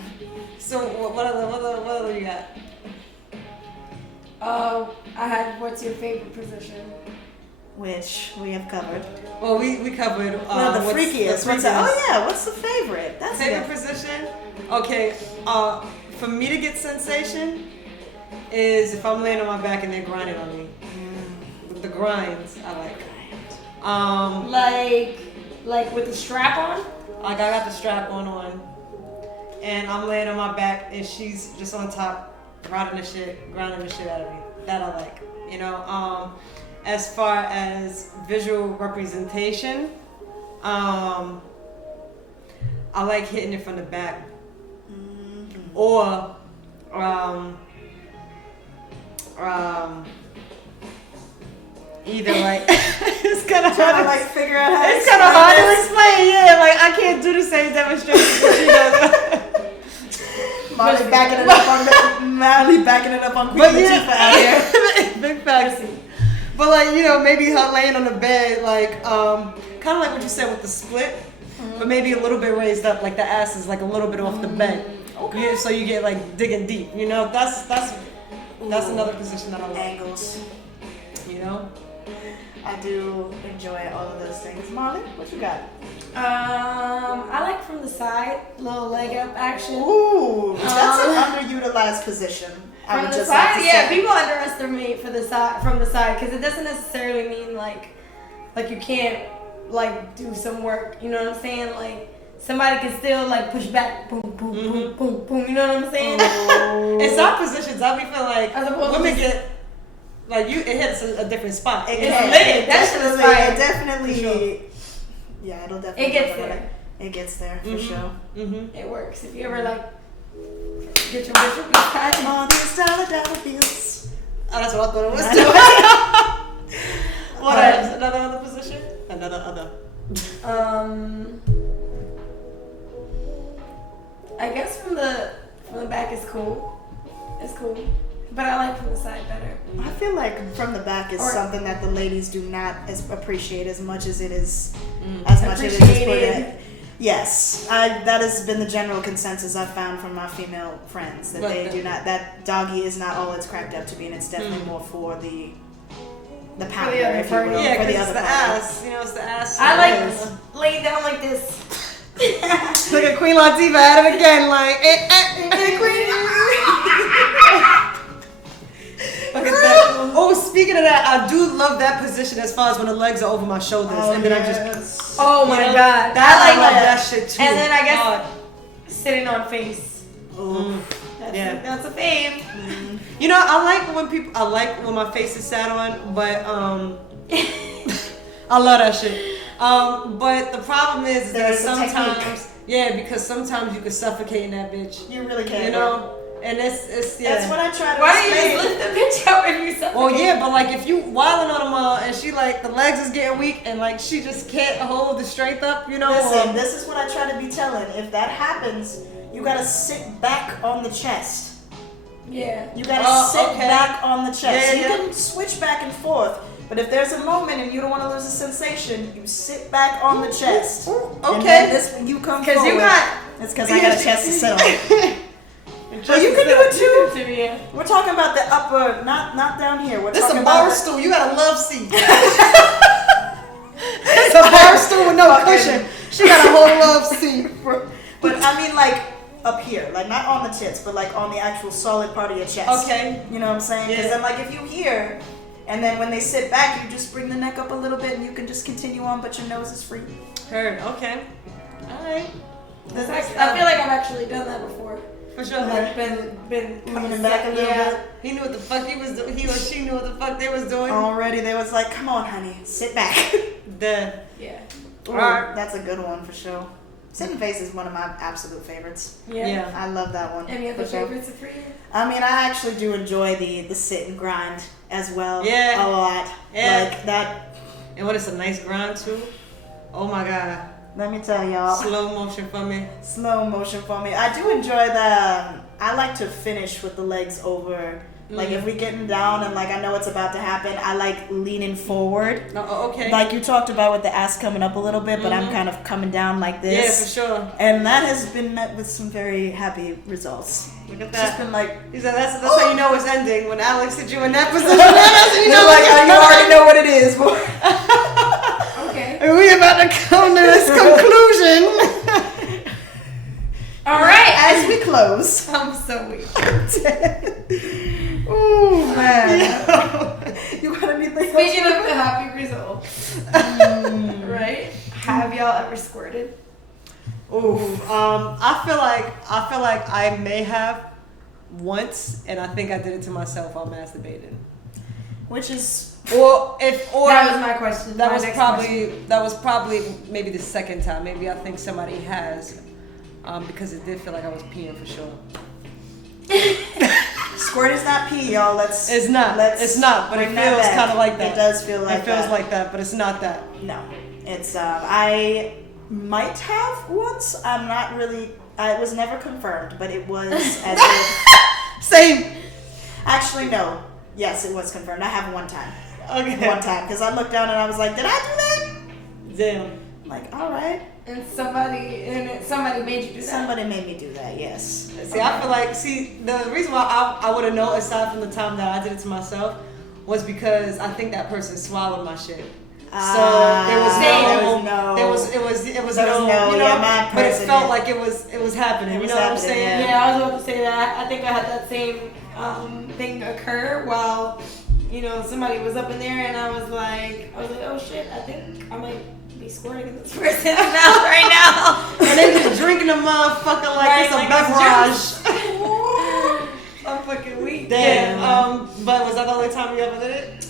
So what other you got? I had what's your favorite position? Which we have covered. Well, we covered. The freakiest. What's the favorite? That's favorite position. Okay. For me to get sensation is if I'm laying on my back and they're grinding on me. The grinds I like. Like with the strap on. Like I got the strap on, and I'm laying on my back and she's just on top, grinding the shit out of me. That I like. As far as visual representation, I like hitting it from the back. Or either like it's kind of hard to like figure out how it's kind of hard to explain. Yeah, like I can't do the same demonstration that she does. Marley backing it up on Queen Latifah out here. Big facts. But like maybe her laying on the bed, like kind of like what you said with the split, but maybe a little bit raised up, like the ass is like a little bit off the bed. Okay. Yeah, so you get like digging deep. That's another position that I like. Angles. I do enjoy all of those things. Marley, what you got? I like from the side, little leg up action. Ooh, that's an underutilized position. From the side, people underestimate from the side because it doesn't necessarily mean like you can't like do some work. You know what I'm saying? Like somebody can still like push back, boom, boom, boom, boom, boom. You know what I'm saying? In some positions, I feel like women get. Like it hits a different spot. It's lit. That shit is fire. It definitely. Sure. Yeah, it'll definitely. It gets there. It gets there for sure. It works. If you ever like get your visual patch on these dollar bills. Oh, that's what I thought it was. What else? Another other position? Another other. I guess from the back is cool. It's cool. But I like from the side better. I feel like from the back is something that the ladies do not appreciate as much as it is just put it. Yes, that has been the general consensus I've found from my female friends that they do not. That doggy is not all it's cracked up to be, and it's definitely more for the pounder, if you will, Yeah, for the because other it's the party. ass. You know, it's the ass. I like laying down like this. Look at Queen Latifah at it again, like, Queen. Look at that. Oh, speaking of that, I do love that position as far as when the legs are over my shoulders, and then I'm just. Oh my god, I love that shit too. And then I guess sitting on face. That's a fave. You know, I like when my face is sat on, but I love that shit. But the problem is that sometimes, because sometimes you can suffocate in that bitch. You really can. You know, and it's That's what I try to. Why don't you just lift the bitch up if you suffocate? Well, yeah, but like if you wilding on them and she like the legs is getting weak and like she just can't hold the strength up, you know. Listen, this is what I try to be telling. If that happens, you gotta sit back on the chest. Yeah. You gotta sit back on the chest. You can switch back and forth, but if there's a moment and you don't want to lose a sensation, you sit back on the chest. And then when you come forward, it's because I got a chest to sit on. Well, you can do it too. We're talking about the upper, not down here. We're this talking a about bar stool. You got a love seat. It's a bar stool with no cushion. She got a whole love seat. But I mean, like up here, like not on the tits, but like on the actual solid part of your chest. Okay. You know what I'm saying? Because then, like, if you hear, and then when they sit back, you just bring the neck up a little bit, and you can just continue on, but your nose is free. Heard. Okay. All right. I feel like I've actually done that before. For sure. Like been Leaning back a little bit. He knew what the fuck he was doing. He or she knew what the fuck they was doing. Already, they was like, "Come on, honey, sit back." Yeah. Ooh, that's a good one for sure. Sitting face is one of my absolute favorites. Yeah. I love that one. Any other favorites for you? I mean, I actually do enjoy the sit and grind as well. Yeah. A lot. Yeah. Like that. And when it's a nice grind too. Oh my god. Let me tell y'all. Slow motion for me. Slow motion for me. I do enjoy the. I like to finish with the legs over. Like if we're getting down and like I know it's about to happen, I like leaning forward. Okay. Like you talked about with the ass coming up a little bit, but I'm kind of coming down like this. Yeah, for sure. And that has been met with some very happy results. Look at It's that. just been like, He said that's how you know it's ending when Alex hit you in that position. you already know what it is, boy. Okay. And we about to come to this conclusion. All right. As we close. I'm so weak. Ooh, man. You gotta be like. Speaking of the happy result, right? Have y'all ever squirted? Oof. I feel like I may have once, and I think I did it to myself while masturbating. Which is. That was my question. That was probably maybe the second time. Maybe I think somebody has, because it did feel like I was peeing for sure. Squirt is not pee, y'all. It's not, but it feels kind of like that. It does feel like that. It feels like that, but it's not that. No. It's, I might have once. I'm not really, it was never confirmed, but it was as if. Same. Actually, no. Yes, it was confirmed. I have one time. Okay. One time. Because I looked down and I was like, did I do that? Damn. I'm like, all right. And somebody made you do that. Somebody made me do that, yes. See, I feel like, the reason why I would have known, aside from the time that I did it to myself, was because I think that person swallowed my shit. So there was no, it was no, you know, but it felt like it was happening. You know what I'm saying? Yeah, I was about to say that. I think I had that same thing occur while, you know, somebody was up in there, and I was like, oh shit, I think I might be squirting in this person's mouth right now. And then just drinking the motherfucker like it's a beverage. I'm fucking weak. Damn. But was that the only time you ever did it?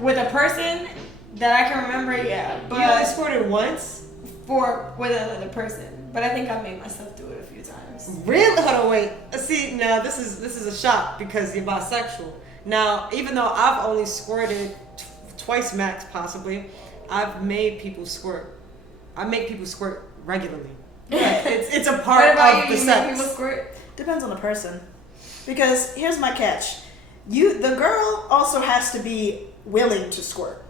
With a person that I can remember, yeah. But you only squirted once? With another person. But I think I made myself do it a few times. Really? Hold on, wait. See, now this is a shock because you're bisexual. Now, even though I've only squirted twice max, possibly, I've made people squirt. I make people squirt regularly. Yeah, it's a part of the sex. Make people squirt? Depends on the person. Because here's my catch. The girl also has to be willing to squirt.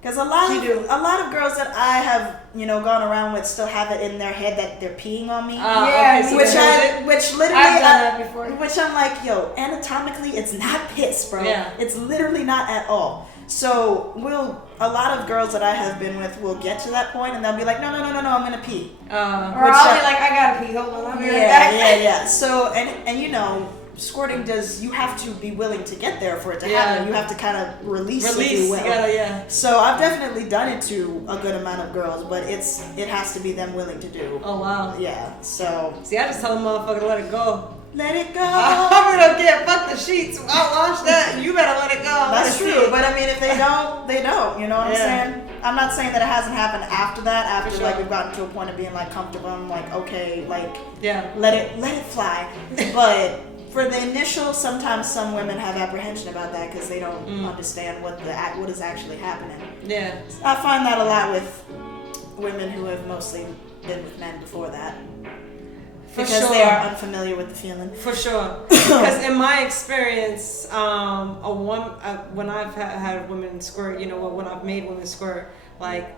Because a lot of girls that I have, gone around with still have it in their head that they're peeing on me. Yeah, okay, so which literally, I've done that before. Which I'm like, yo, anatomically, it's not piss, bro. Yeah. It's literally not at all. So a lot of girls that I have been with will get to that point and they'll be like, no, I'm gonna pee. Or I'll be like, I gotta pee. Hold on, I'll be right back. Yeah. So and squirting you have to be willing to get there for it to happen. You have to kind of release if you will. Yeah. So I've definitely done it to a good amount of girls, but it has to be them willing to do. Oh wow. Yeah. So See, I just tell the motherfucker to let it go. let it go. I don't care. Fuck the sheets. I'll wash that. You better let it go. That's true. But I mean, if they don't, they don't. You know what I'm saying? I'm not saying that it hasn't happened after that. After like we've gotten to a point of being like comfortable. I'm like, okay, like let it fly. But for the initial, sometimes some women have apprehension about that because they don't understand what is actually happening. Yeah. I find that a lot with women who have mostly been with men before that. Because they are unfamiliar with the feeling. For sure. Because in my experience, when I've had women squirt, when I've made women squirt, like,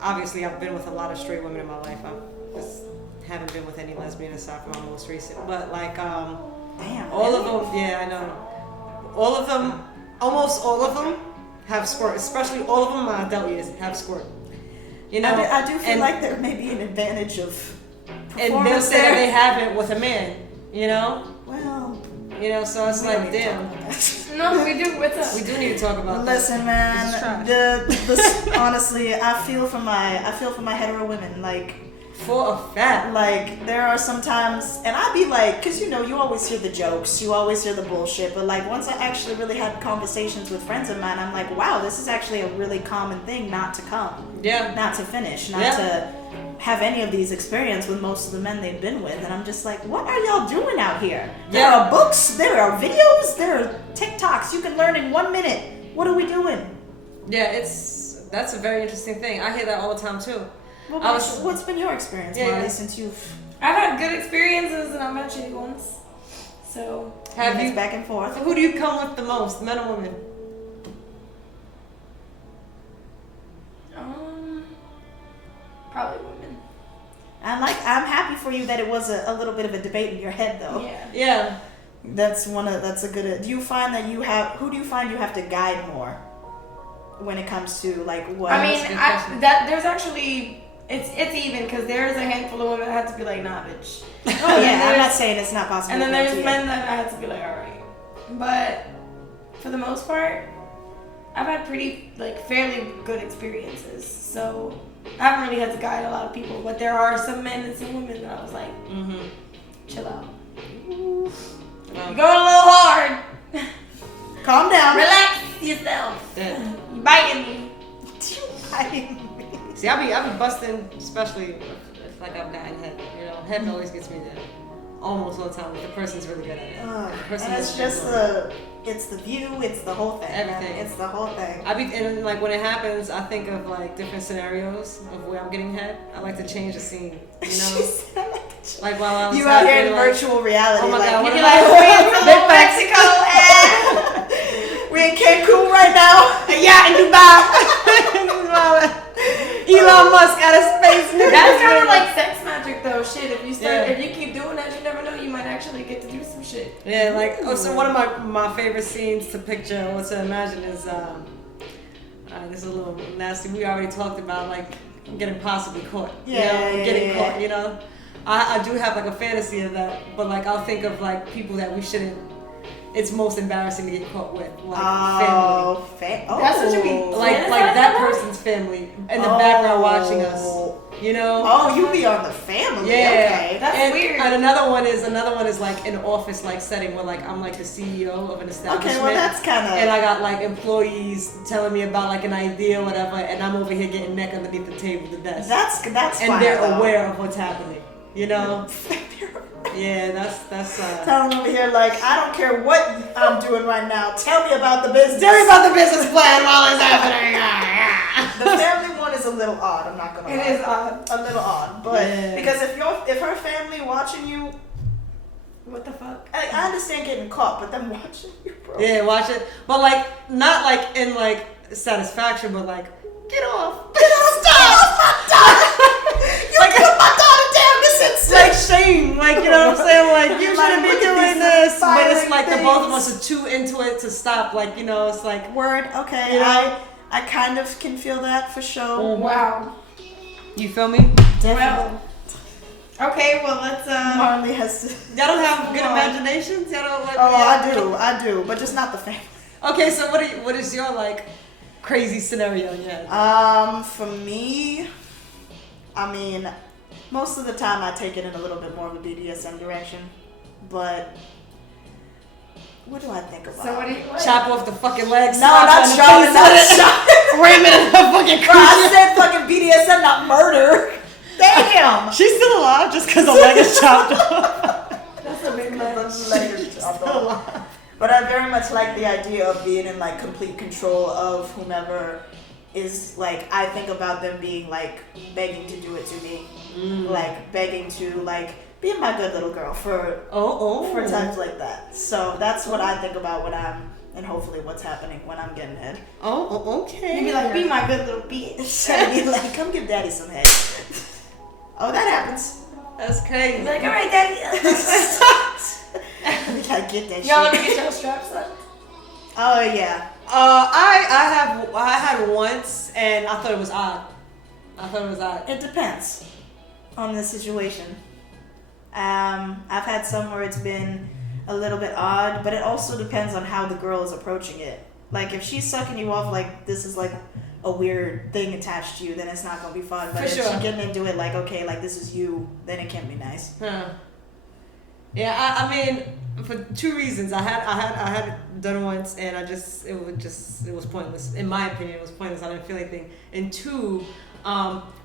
obviously I've been with a lot of straight women in my life. I just haven't been with any lesbian aside from my most recent. But, like, damn, all of them, I know. All of them, almost all of them have squirt, especially all of them in my adult years have squirt. I do feel like there may be an advantage of and they'll say that they have it with a man, Well, so it's like, damn. No, we do with us. We do need to talk about Listen, man. Honestly, I feel for my hetero women, like. For a fact. Like, there are sometimes, and I'd be like, because you always hear the jokes, you always hear the bullshit, but like, once I actually really had conversations with friends of mine, I'm like, wow, this is actually a really common thing not to come. Yeah. Not to finish, not to have any of these experience with most of the men they've been with, and I'm just like, what are y'all doing out here? There are books, there are videos, there are TikToks you can learn in 1 minute. What are we doing? Yeah, that's a very interesting thing. I hear that all the time too. Well, what's been your experience, Marley, since I've had good experiences and I've had shitty ones. So have you back and forth? Who do you come with the most, men or women? Probably women. I'm happy for you that it was a little bit of a debate in your head, though. Yeah. That's a good. Do you find that who do you find you have to guide more when it comes to like what? I mean, there's actually. It's even because there's a handful of women that have to be like, nah, bitch. Oh yeah, I'm not saying it's not possible. And then there's men that I have to be like, all right. But for the most part, I've had fairly good experiences. So I haven't really had to guide a lot of people. But there are some men and some women that I was like, chill out. You're going a little hard. Calm down. Relax yourself. Yeah. You biting me. See, I be busting, especially if like I've gotten head. Head always gets me there. Almost all the time if the person's really good at it. And it's just it's the view, it's the whole thing. Everything. It's the whole thing. And like when it happens, I think of like different scenarios of where I'm getting head. I like to change the scene, Like while I was out here in virtual reality. Oh my God, you'd be like, we're in Mexico and we're in Cancun right now. Yeah, in Dubai. Elon Musk out of space. That's kind of like sex magic though. Shit, if you keep doing that, you never know, you might actually get to do some shit. Yeah, like so one of my favorite scenes to picture or to imagine is this is a little nasty. We already talked about like getting possibly caught. Getting caught. I do have like a fantasy of that, but like I'll think of like people that we shouldn't. It's most embarrassing to get caught with, family. That's what you mean. Like that person's family in the background watching us. Oh, you be on the family. Yeah. Okay. That's weird. And another one is like an office like setting where like I'm like the CEO of an establishment. Okay, well that's kind of. And I got like employees telling me about like an idea or whatever, and I'm over here getting neck underneath the table, the desk. That's and fine, they're though. aware of what's happening. Yeah, that's telling over here like I don't care what I'm doing right now. Tell me about the business. Tell me about the business plan while it's happening. The family one is a little odd. I'm not gonna lie. It is odd. A little odd, but because if her family watching you, what the fuck? I understand getting caught, but them watching you, bro. Yeah, watch it, but like not like in like satisfaction, but like, get off. Stop! You Like- put my daughter down this instant. Like shame, like, you know what I'm saying? Like, you shouldn't be look at doing these this, but it's inspiring like the both of things. us are too into it to stop. Like, you know, it's like, Word, okay. You know? I kind of can feel that for sure. Wow. you feel me? Definitely. Okay, well let's Marley has to. Y'all don't have good Come on. imaginations? Y'all don't like? Oh, I do, but just not the family. Okay, so what is your like crazy scenario in your head? For me, I mean, most of the time I take it in a little bit more of a BDSM direction, but what do I think about? so what do you Chop off the fucking legs. No, slap not on the chopping, face, not chopping. ram it in her fucking Bro, I creature. said fucking BDSM, not murder. Damn. She's still alive just because the leg is chopped off. That's a big match. But I very much like the idea of being in like complete control of whomever is like, I think about them being like begging to do it to me. Like begging to like be my good little girl for times like that. So that's what I think about when I'm, and hopefully what's happening when I'm getting head. Okay. You'd be like, be my good little bitch. Trying to be like, come give daddy some head. Oh, that happens. That's crazy. You'd be like, all right, daddy. We gotta get that Y'all want shit. to get your straps on? Oh yeah. I had once, and I thought it was odd. It depends on the situation. I've had some where it's been a little bit odd, but it also depends on how the girl is approaching it. Like if she's sucking you off like this is like a weird thing attached to you, then it's not gonna be fun. But For if sure. she's getting into it like, okay, like this is you, then it can be nice. Huh. Yeah, I mean, for two reasons. I had it done once, and it was pointless. In my opinion, it was pointless. I didn't feel anything. And two,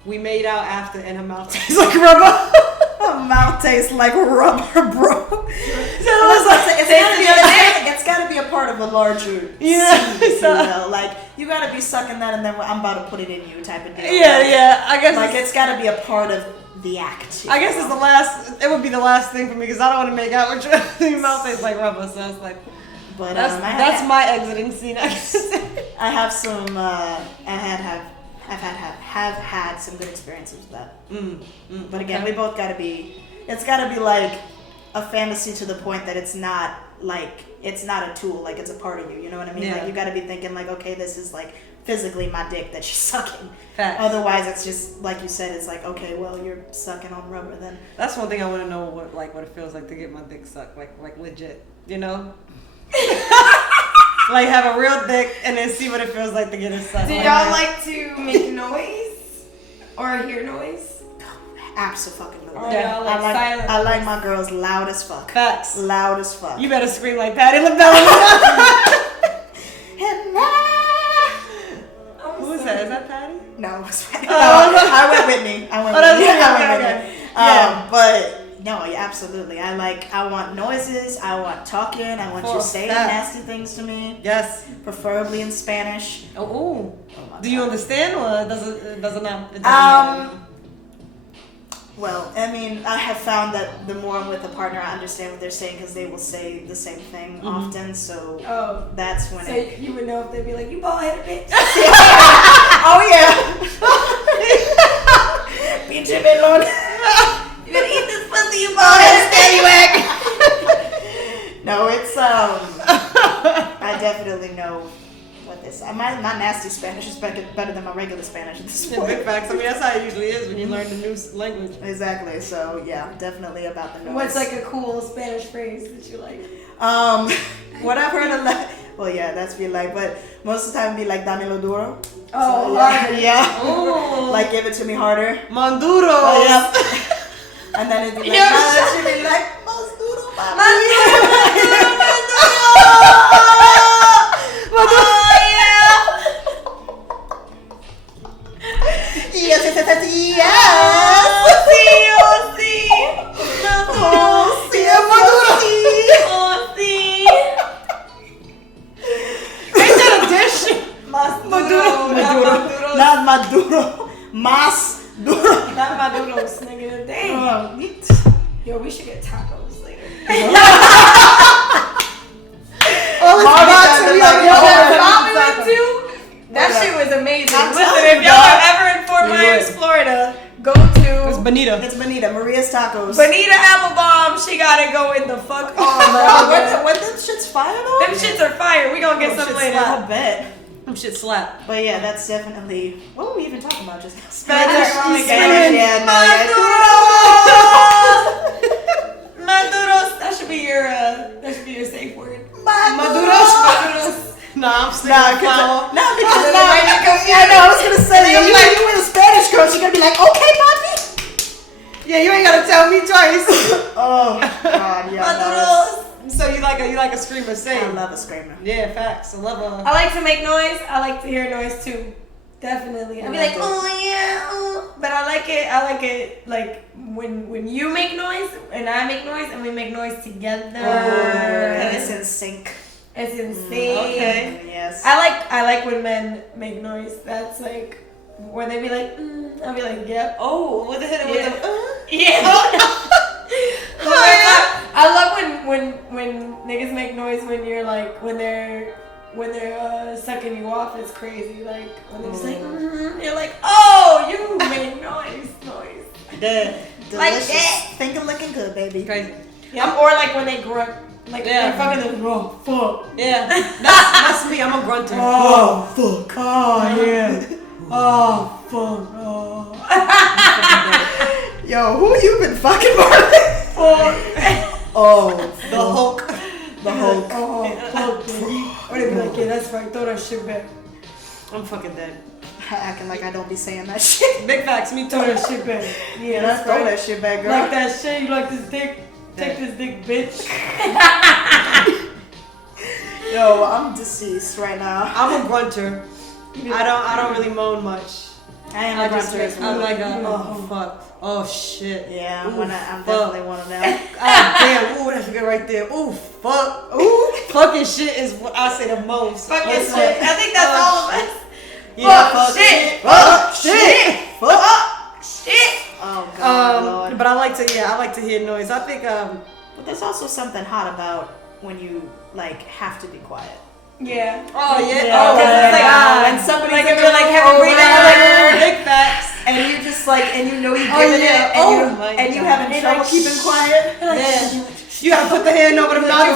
we made out after, and her mouth tastes like rubber. Her mouth tastes like rubber, bro. So it was like, It's gotta be a part of a larger Yeah, scene, if you so- will. Like you gotta be sucking that, and then I'm about to put it in you, type of deal. yeah. I guess Like it's gotta be a part of the act. I guess it's the last. It would be the last thing for me because I don't want to make out with you. Your mouth tastes like rubber, so it's like But that's my exiting scene. I guess. I have some. Have had some good experiences with that. But again, we both gotta be. It's gotta be like a fantasy to the point that it's not like it's not a tool. Like it's a part of you. You know what I mean? Yeah. Like you gotta be thinking like, okay, this is like physically my dick that she's sucking. Facts. Otherwise, it's just like you said. It's like, okay, well, you're sucking on rubber then. That's one thing I want to know what it feels like to get my dick sucked, like legit, you know. Like have a real dick and then see what it feels like to get it sucked. Do y'all like to make noise or hear noise? Absolutely. Or y'all like silent? I like my girls loud as fuck. Facts. Loud as fuck. You better scream like Patti LaBelle. And now- Who is that? Is that Patti? No, it's fine. Oh, I went Whitney. okay. Yeah. But no, yeah, absolutely. I want noises. I want talking. I want you For saying that. nasty things to me, Yes. preferably in Spanish. Oh. my Do you God. understand or does it not? Well, I mean, I have found that the more I'm with a partner, I understand what they're saying because they will say the same thing often. So Oh. that's when So it. you would know if they'd be like, you bald headed bitch. Oh yeah. Pinche melon. You better eat this pussy, you Oh, bald headed yes, scallywag. No, it's I definitely know what this. My nasty Spanish is better than my regular Spanish at this Yeah, point. big facts. I mean, that's how it usually is when you learn the new language. Exactly. So yeah, definitely about the noise. What's like a cool Spanish phrase that you like? What I've heard a lot. Well, yeah, that's be like, but most of the time it'd be like dámelo duro. Oh, So, yeah, harder. yeah. Oh. Like give it to me harder. Manduro. Oh, yeah. And then it'd be like, it should be like, más duro, mami. Yes, yes, yes, yes. Oh, sí. Oh, sí, es maduro. Oh, sí. Ain't that a dish? Más Maduro. Maduro. Not maduro. Más duro. Not Maduros, nigga. Dang. Oh, neat. Yo, we should get tacos later. All this Marley box sounded we like are yo, going I'm into. That shit was amazing. I'm Listen, telling if you, y'all dog. are ever in Fort You Myers, would. Florida, go It's to Bonita. It's Bonita, Maria's Tacos. Bonita Applebaum. She gotta go in the fuck on. What them shits fire though? Them shits are fire. We gonna get some later. I bet. Them shit slap. But yeah, that's definitely. What were we even talking about just now? Spanish. Yeah, no, Maduros. That should be your safe word. Maduros. Nah, I'm sticking with flour. Because I know, I was gonna say, you with a Spanish girl, she's gonna be like, okay, papi. Yeah, you ain't gotta tell me twice. Oh God, yeah. Maduros. So you like a screamer sing? I love a screamer. Yeah, facts. I love a. I like to make noise. I like to hear noise too. Definitely. I'd be like, oh yeah, oh. But I like it like when you make noise and I make noise and we make noise together. And it's in sync. It's insane. Okay. Yes. I like when men make noise. That's like when they be like, I'll be like, yep. Oh, with the hit with the. Yeah. I love when niggas make noise when you're like when they're sucking you off. It's crazy. Like when they're just like, you're like, oh, you made noise. Dead. Like Delicious. that. Think of looking good, baby. Crazy. Or like when they grunt. Like Yeah. they're fucking the fuck. Yeah. That's me. I'm a grunter. Oh, fuck. Oh, yeah. Oh fuck. Oh. Yo, who you been fucking, Marley? Oh, The Hulk. the Hulk. Oh fuck, baby. Or they be like, yeah, that's right. Throw that shit back. I'm fucking dead. Acting like I don't be saying that shit. Big facts. Me Throw too. that shit back. Yeah, Yeah, that's throw right. that shit back, girl. Like that shit. You like this dick? Take this dick, bitch. Yo, I'm deceased right now. I'm a grunter. I don't really moan much. I am I a just grunter as well. I'm like oh fuck. Oh shit. Yeah, Ooh, I'm fuck. definitely one of them. Ah damn. Ooh, that's good right there. Ooh fuck. Ooh. Fucking shit is what I say the most. Fucking Listen. shit. I think that's all of us. Yeah, Fuck shit. Fuck shit. Fuck. Shit. Oh God, Lord. But I like to hear noise. I think But there's also something hot about when you like have to be quiet. Yeah. oh yeah. Yeah, Oh, it's like, when somebody's like in if the you're like room heavy or breathing, whatever, like big facts. and you just like, and you know you're Oh, giving yeah. it, Oh, and my you God. having You're trouble like, keeping quiet. Yeah. You gotta put the hand over the mouth.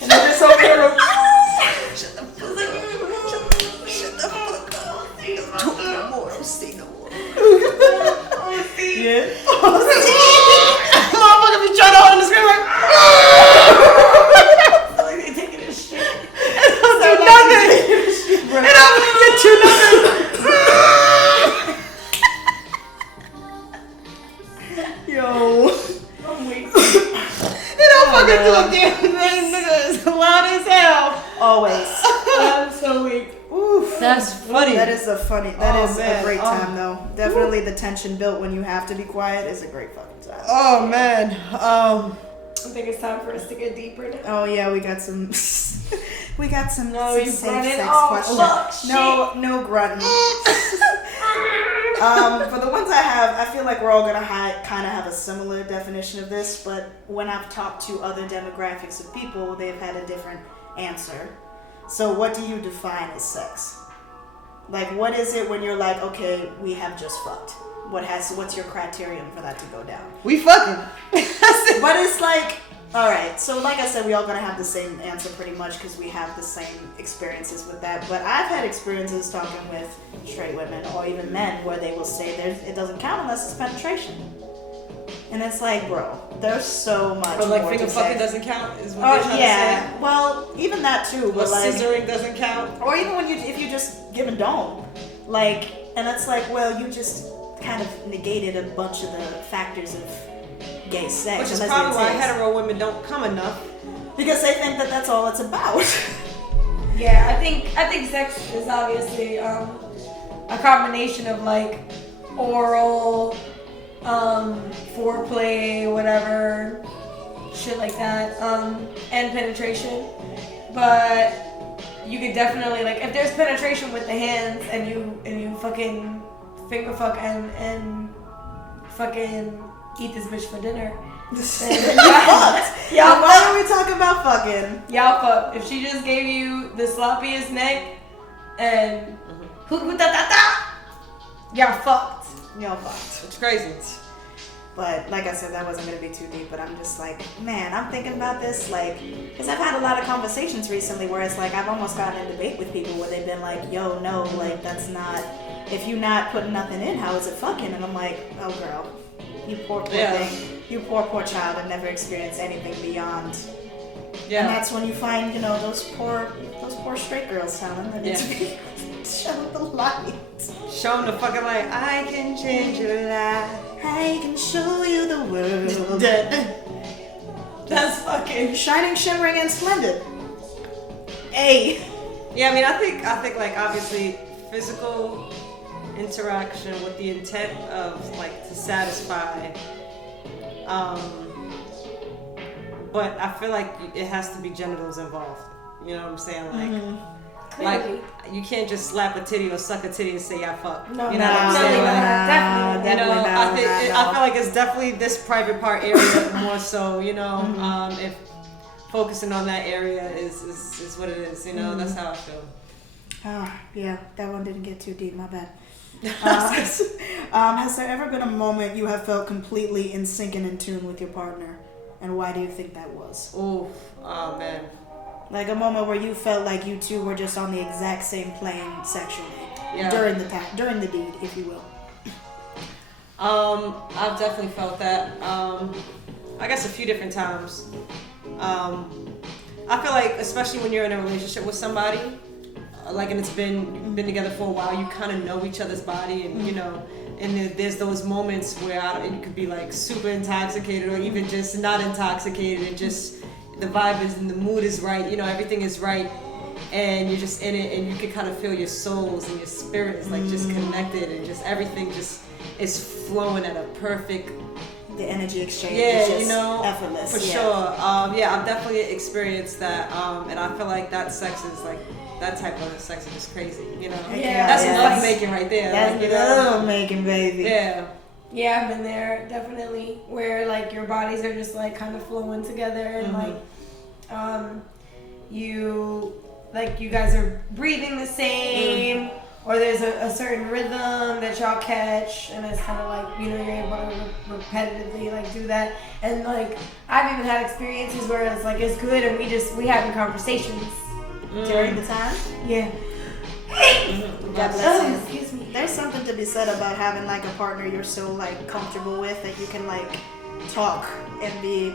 And they're just over here. Shut the fuck up. Talk no more. Don't say no more. Yeah. Motherfucker be trying to hold in the screen like. like they taking a shit. Don't do nothing. And I'm gonna get you nothing. Yo. I'm weak. It don't fucking do a damn thing, nigga. It's loud as hell. Always. I'm so weak. Oof. That's funny. That is a funny. That Oh, is man. a great Oh. time though. Definitely the tension built when you have to be quiet is a great fucking time. Oh man. I think it's time for us to get deeper now. Oh yeah, we got some. We got some. No, some you safe grunting? sex Oh, questions. fuck, No grunting. For the ones I have, I feel like we're all gonna kind of have a similar definition of this. But when I've talked to other demographics of people, they've had a different answer. So, what do you define as sex? Like, what is it when you're like, okay, we have just fucked? What's your criterion for that to go down? We fucking. But it's like, all right. So, like I said, we all gonna have the same answer pretty much because we have the same experiences with that. But I've had experiences talking with straight women or even men where they will say it doesn't count unless it's penetration. And it's like, bro, there's so much. But like more finger to fucking sex. doesn't count is what Oh they're trying yeah. Well, even that too. to say. Or But like, scissoring doesn't count. or even if you just give a dome, like, and it's like, well, you just kind of negated a bunch of the factors of gay sex. Which is and probably why lesbian sex. hetero women don't come enough. Because they think that that's all it's about. Yeah, I think sex is obviously a combination of like oral, foreplay, whatever, shit like that, and penetration. But you could definitely like if there's penetration with the hands and you fucking finger fuck and fucking eat this bitch for dinner. Yeah, why are we talking about fucking? Y'all fuck. If she just gave you the sloppiest neck and y'all fucked. Y'all fucked. It's crazy. But like I said, that wasn't gonna be too deep. But I'm just like, man, I'm thinking about this, like, because I've had a lot of conversations recently where it's like I've almost gotten in debate with people where they've been like, yo, no, like that's not. If you're not putting nothing in, how is it fucking? And I'm like, oh girl, you poor thing, you poor child, and never experienced anything beyond. Yeah. And that's when you find, you know, those poor straight girls, Talon, that need to be shown the light. Show them the fucking light. I can change your life. I can show you the world. That's fucking shining, shimmering, and splendid. Hey. Yeah, I mean, I think like obviously physical interaction with the intent of like to satisfy. But I feel like it has to be genitals involved. You know what I'm saying? Like. Like, you can't just slap a titty or suck a titty and say, yeah, fuck. No, you know what I'm saying? Definitely. You know, I feel like it's definitely this private part area more so, you know, if focusing on that area is what it is, you know, that's how I feel. Yeah, that one didn't get too deep, my bad. Has there ever been a moment you have felt completely in sync and in tune with your partner? And why do you think that was? Oh man. Like a moment where you felt like you two were just on the exact same plane sexually during the deed, if you will. I've definitely felt that. I guess a few different times. I feel like, especially when you're in a relationship with somebody, like, and it's been together for a while, you kind of know each other's body, and you know, and there's those moments where you could be like super intoxicated or even just not intoxicated, and just the vibe is and the mood is right, you know, everything is right, and you're just in it, and you can kind of feel your souls and your spirit is like just connected, and just everything just is flowing at a perfect. The energy exchange is just you know, effortless. For sure. I've definitely experienced that, and I feel like that sex is like, that type of sex is just crazy, you know? That's love making right there. That's like, love making, baby. Yeah. Yeah, I've been there, definitely, where like your bodies are just like kind of flowing together, and like you guys are breathing the same, or there's a certain rhythm that y'all catch, and it's kind of like, you know, you're able to repetitively like do that. And like I've even had experiences where it's like it's good, and we having conversations during the time. Yeah. God bless you. Excuse me. There's something to be said about having like a partner you're so like comfortable with that you can like talk and be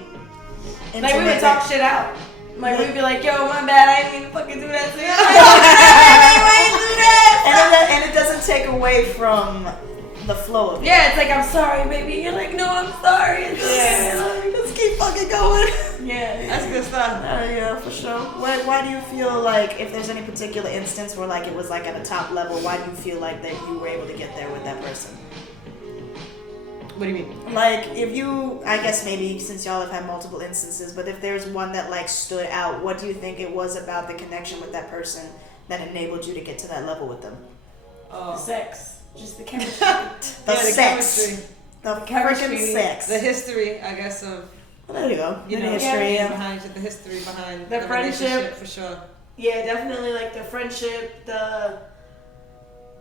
intimate. Like we would talk shit out. Like we'd be like, yo, my bad, I didn't mean to fucking do that to you. And it doesn't take away from the flow of it. Yeah, it's like, I'm sorry, baby. You're like, no, I'm sorry. It's okay. Let's keep fucking going. Yeah. That's good stuff. Yeah, for sure. Why do you feel like, if there's any particular instance where like it was like at a top level, why do you feel like that you were able to get there with that person? What do you mean? Like, if you, I guess maybe since y'all have had multiple instances, but if there's one that like stood out, what do you think it was about the connection with that person that enabled you to get to that level with them? Sex. Just the chemistry. the sex. Chemistry. The freaking sex. The history, I guess, of... Well, there you go. You know, history. the history behind the friendship, relationship, for sure. Yeah, definitely, like the friendship, the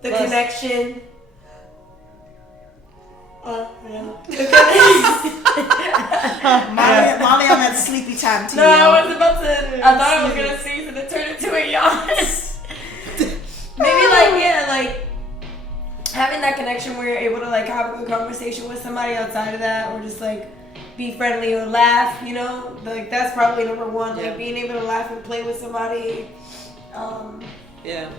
connection. Molly on that sleepy time too. No, I was about to. I thought I was gonna sneeze and it turned into a yawn. Maybe like having that connection where you're able to like have a good conversation with somebody outside of that, or just like be friendly or laugh. You know, like that's probably number one. Yeah. Like being able to laugh and play with somebody. Yeah.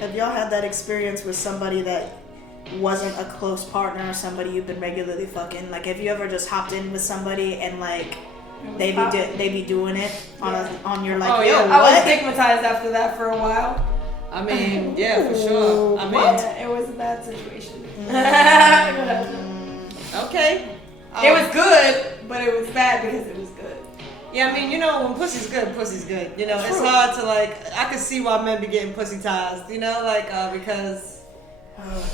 Have y'all had that experience with somebody that wasn't a close partner, or somebody you've been regularly fucking? Like, have you ever just hopped in with somebody and like they be doing it on your like? Oh, yo, yeah. what? I was stigmatized after that for a while. I mean, yeah, for sure. I mean, it was a bad situation. Okay. It was good, but it was bad because it was good. Yeah, I mean, you know, when pussy's good. You know, it's hard to like. I can see why men be getting pussy-tized. You know, like because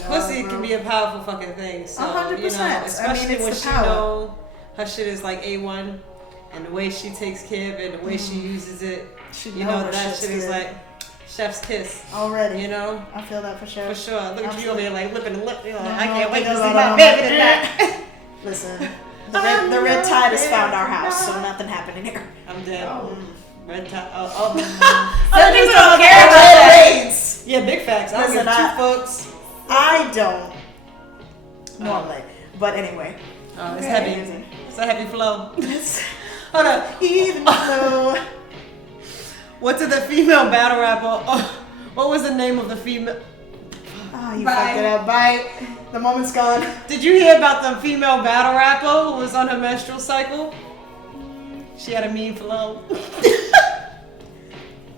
pussy can be a powerful fucking thing. So 100%. you know, especially when it's she know her shit is like A1, and the way she takes care of it, the way she uses it. You know, that shit is like. Chef's kiss. Already. You know? I feel that for sure. For sure. Look at you over there like lipping the lip. You're like, No, I can't wait to see I my don't baby do tonight. Listen, the red tide has found our house, so nothing happening here. I'm dead. Oh. Red tide. Oh. Some people don't care about that. Yeah, big facts. I don't give Listen, two fucks. I don't. Normally. But anyway. Oh, it's Okay. heavy. It's a heavy flow. Hold on. Even though. What did the female battle rapper? Oh, what was the name of the female? Oh, you Bye. fucked it up. Bye. The moment's gone. Did you hear about the female battle rapper who was on her menstrual cycle? She had a mean flow.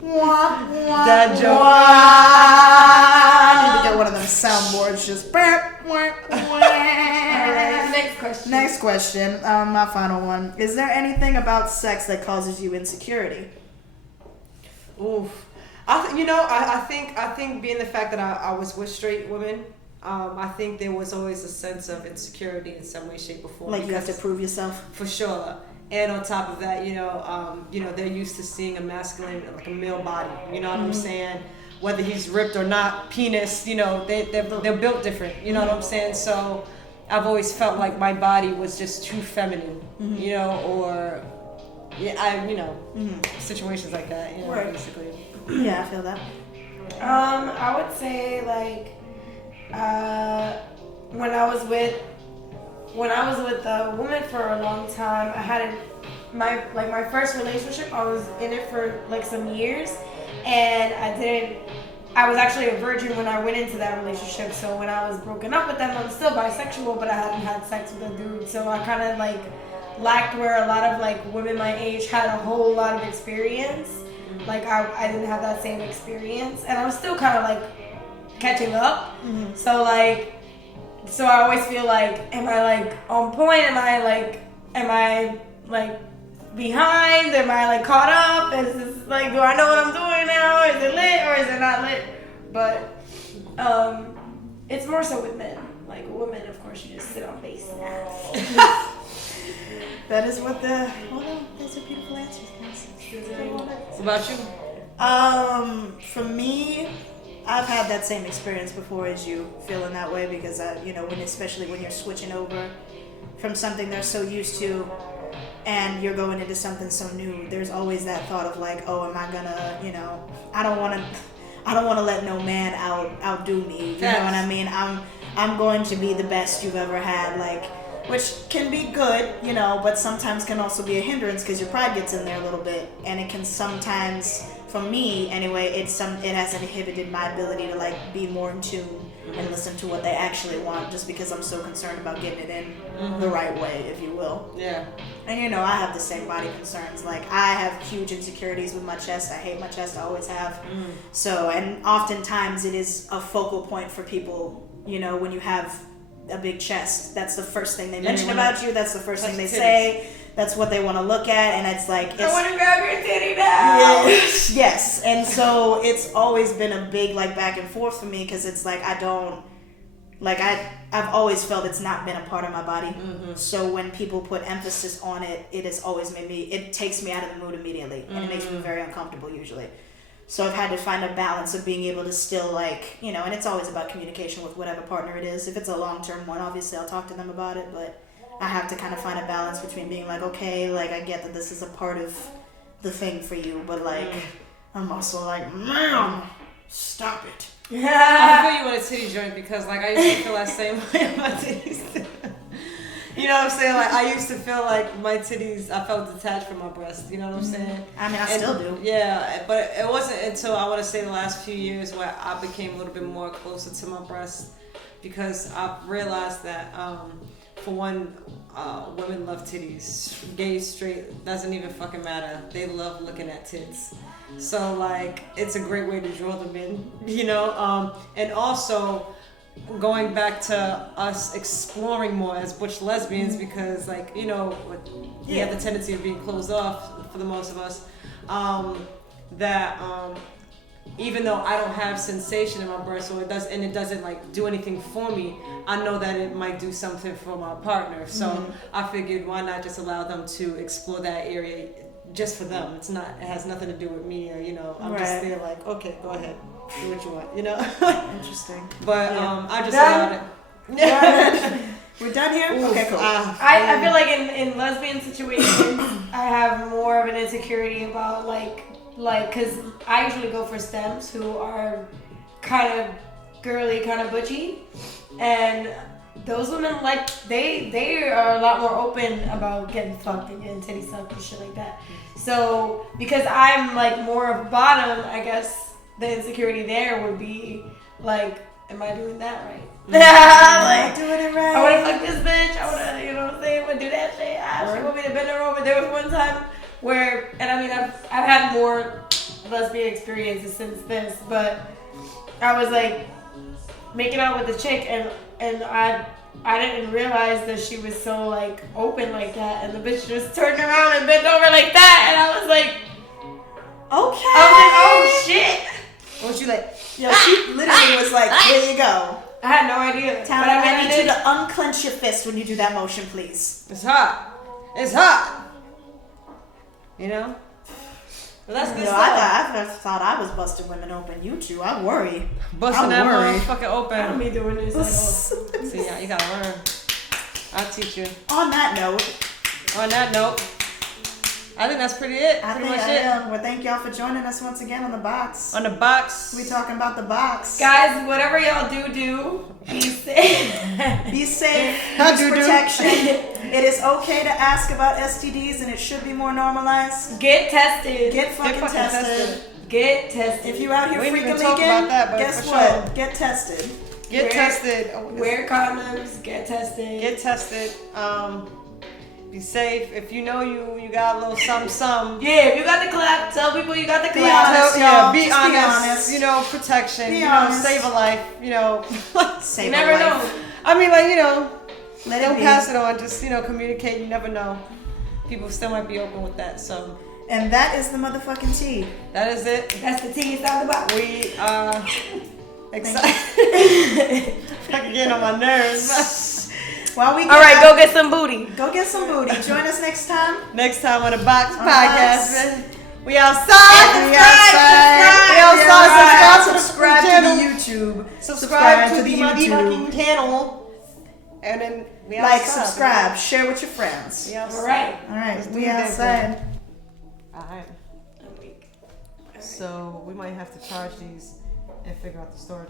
That joke. I need to get one of them soundboards. Just. Alright, next question. Next question. My final one. Is there anything about sex that causes you insecurity? Oof. I think being the fact that I was with straight women, I think there was always a sense of insecurity in some way, shape, or form. Like you have to prove yourself? For sure. And on top of that, they're used to seeing a masculine, like a male body. You know what I'm saying? Whether he's ripped or not, penis, they're built different. You know what I'm saying? So I've always felt like my body was just too feminine, situations like that, Right. basically. Yeah, I feel that. I would say like when I was with a woman for a long time, I had my first relationship. I was in it for like some years, and I was actually a virgin when I went into that relationship. So when I was broken up with them, I'm still bisexual, but I hadn't had sex with a dude. So I kind of like lacked where a lot of like women my age had a whole lot of experience. Like I didn't have that same experience, and I was still kind of like catching up. So I always feel like, am I like on point? Am I like behind? Am I like caught up? Is this like, do I know what I'm doing now? Is it lit or is it not lit? But it's more so with men. Like women, of course, you just sit on base. That is what those are beautiful answers, guys. What about you? For me, I've had that same experience before as you, feeling that way, because especially when you're switching over from something they're so used to and you're going into something so new, there's always that thought of like, oh, am I gonna, I don't want to let no man outdo me. You know what I mean? I'm going to be the best you've ever had, like, which can be good, but sometimes can also be a hindrance because your pride gets in there a little bit, and it can sometimes, for me anyway, it has inhibited my ability to like be more in tune and listen to what they actually want, just because I'm so concerned about getting it in the right way, if you will. Yeah. And I have the same body concerns. Like, I have huge insecurities with my chest. I hate my chest. I always have. So, and oftentimes it is a focal point for people, when you have a big chest. That's the first thing they mention about you. That's the first thing they say. That's what they want to look at. And it's like, I want to grab your titty now. Yes. And so it's always been a big like back and forth for me, because it's like I've always felt it's not been a part of my body. So when people put emphasis on it, it has always it takes me out of the mood immediately, and it makes me very uncomfortable usually. So I've had to find a balance of being able to still and it's always about communication with whatever partner it is. If it's a long-term one, obviously I'll talk to them about it, but I have to kind of find a balance between being like, okay, like I get that this is a part of the thing for you, but like I'm also like, ma'am, stop it. I feel you on a titty joint, because like I used to feel that same way on my titties. You know what I'm saying? Like, I used to feel like my titties, I felt detached from my breast. You know what I'm saying? I mean, I still do. Yeah, but it wasn't until I want to say the last few years where I became a little bit more closer to my breast, because I realized that, for one, women love titties. Gay, straight, doesn't even fucking matter. They love looking at tits. So, like, it's a great way to draw them in, and also going back to us exploring more as butch lesbians, because like we have the tendency of being closed off for the most of us, that even though I don't have sensation in my breast, so it doesn't like do anything for me, I know that it might do something for my partner. So I figured, why not just allow them to explore that area just for them. It has nothing to do with me or, I'm just there like, okay, go ahead. Do what you want, Interesting. But I just allowed it. We're done here? Oof, okay, cool. I feel like in lesbian situations, I have more of an insecurity about like, cause I usually go for stems who are kind of girly, kind of butchy, and those women like they are a lot more open about getting fucked and getting titty sucked and shit like that. So because I'm like more of a bottom, I guess the insecurity there would be like, am I doing that right? Like doing it right. I wanna fuck this bitch. I wanna, you know what I'm saying? I wanna do that shit. She want me to bend her over. There was one time where, and I mean, I've had more lesbian experiences since this, but I was like making out with the chick, and I didn't realize that she was so like open like that, and the bitch just turned around and bent over like that, and I was like, okay. I was like, oh shit. What you like? Yeah, she literally was like, there you go. I had no idea. Talon, I need you to unclench your fist when you do that motion, please. It's hot. It's hot. Well, that's good stuff. I thought I was busting women open. You two, I worry. Busting that motherfucker I open. don't be doing this at all. See, you gotta learn. I'll teach you. On that note, I think that's pretty it. Pretty much it. Well, thank y'all for joining us once again on the box. On the box. We talking about the box. Guys, whatever y'all do, be safe. Be safe. Use protection. It is okay to ask about STDs, and it should be more normalized. Get tested. Get fucking tested. Get tested. If you out here We didn't freaking even talk leaking, about that, but guess for what? sure. Get tested. Get tested. Wear condoms. Get tested. Get tested. Be safe. If you know you got a little something. Yeah, if you got the clap, tell people you got the Be clap. honest, Yeah, y'all. be Just honest. be honest. Protection. Be honest. Save a life. Save You a never life. know. I mean, like, Let it don't be. pass it on. Just, communicate. You never know. People still might be open with that. So And that is the motherfucking tea. that is it. That's the tea inside the box. We are excited. Fucking getting on my nerves. While we All right, go get some booty. Go get some booty. Join us next time. Next time on the Box On the Podcast. Box. Man. We outside. We outside. Subscribe to the YouTube. Subscribe to the YouTube. fucking channel. And then we Like, outside. subscribe, share with your friends. We outside. All right. All right, Let's do we it then, outside. Alright. So we might have to charge these and figure out the storage.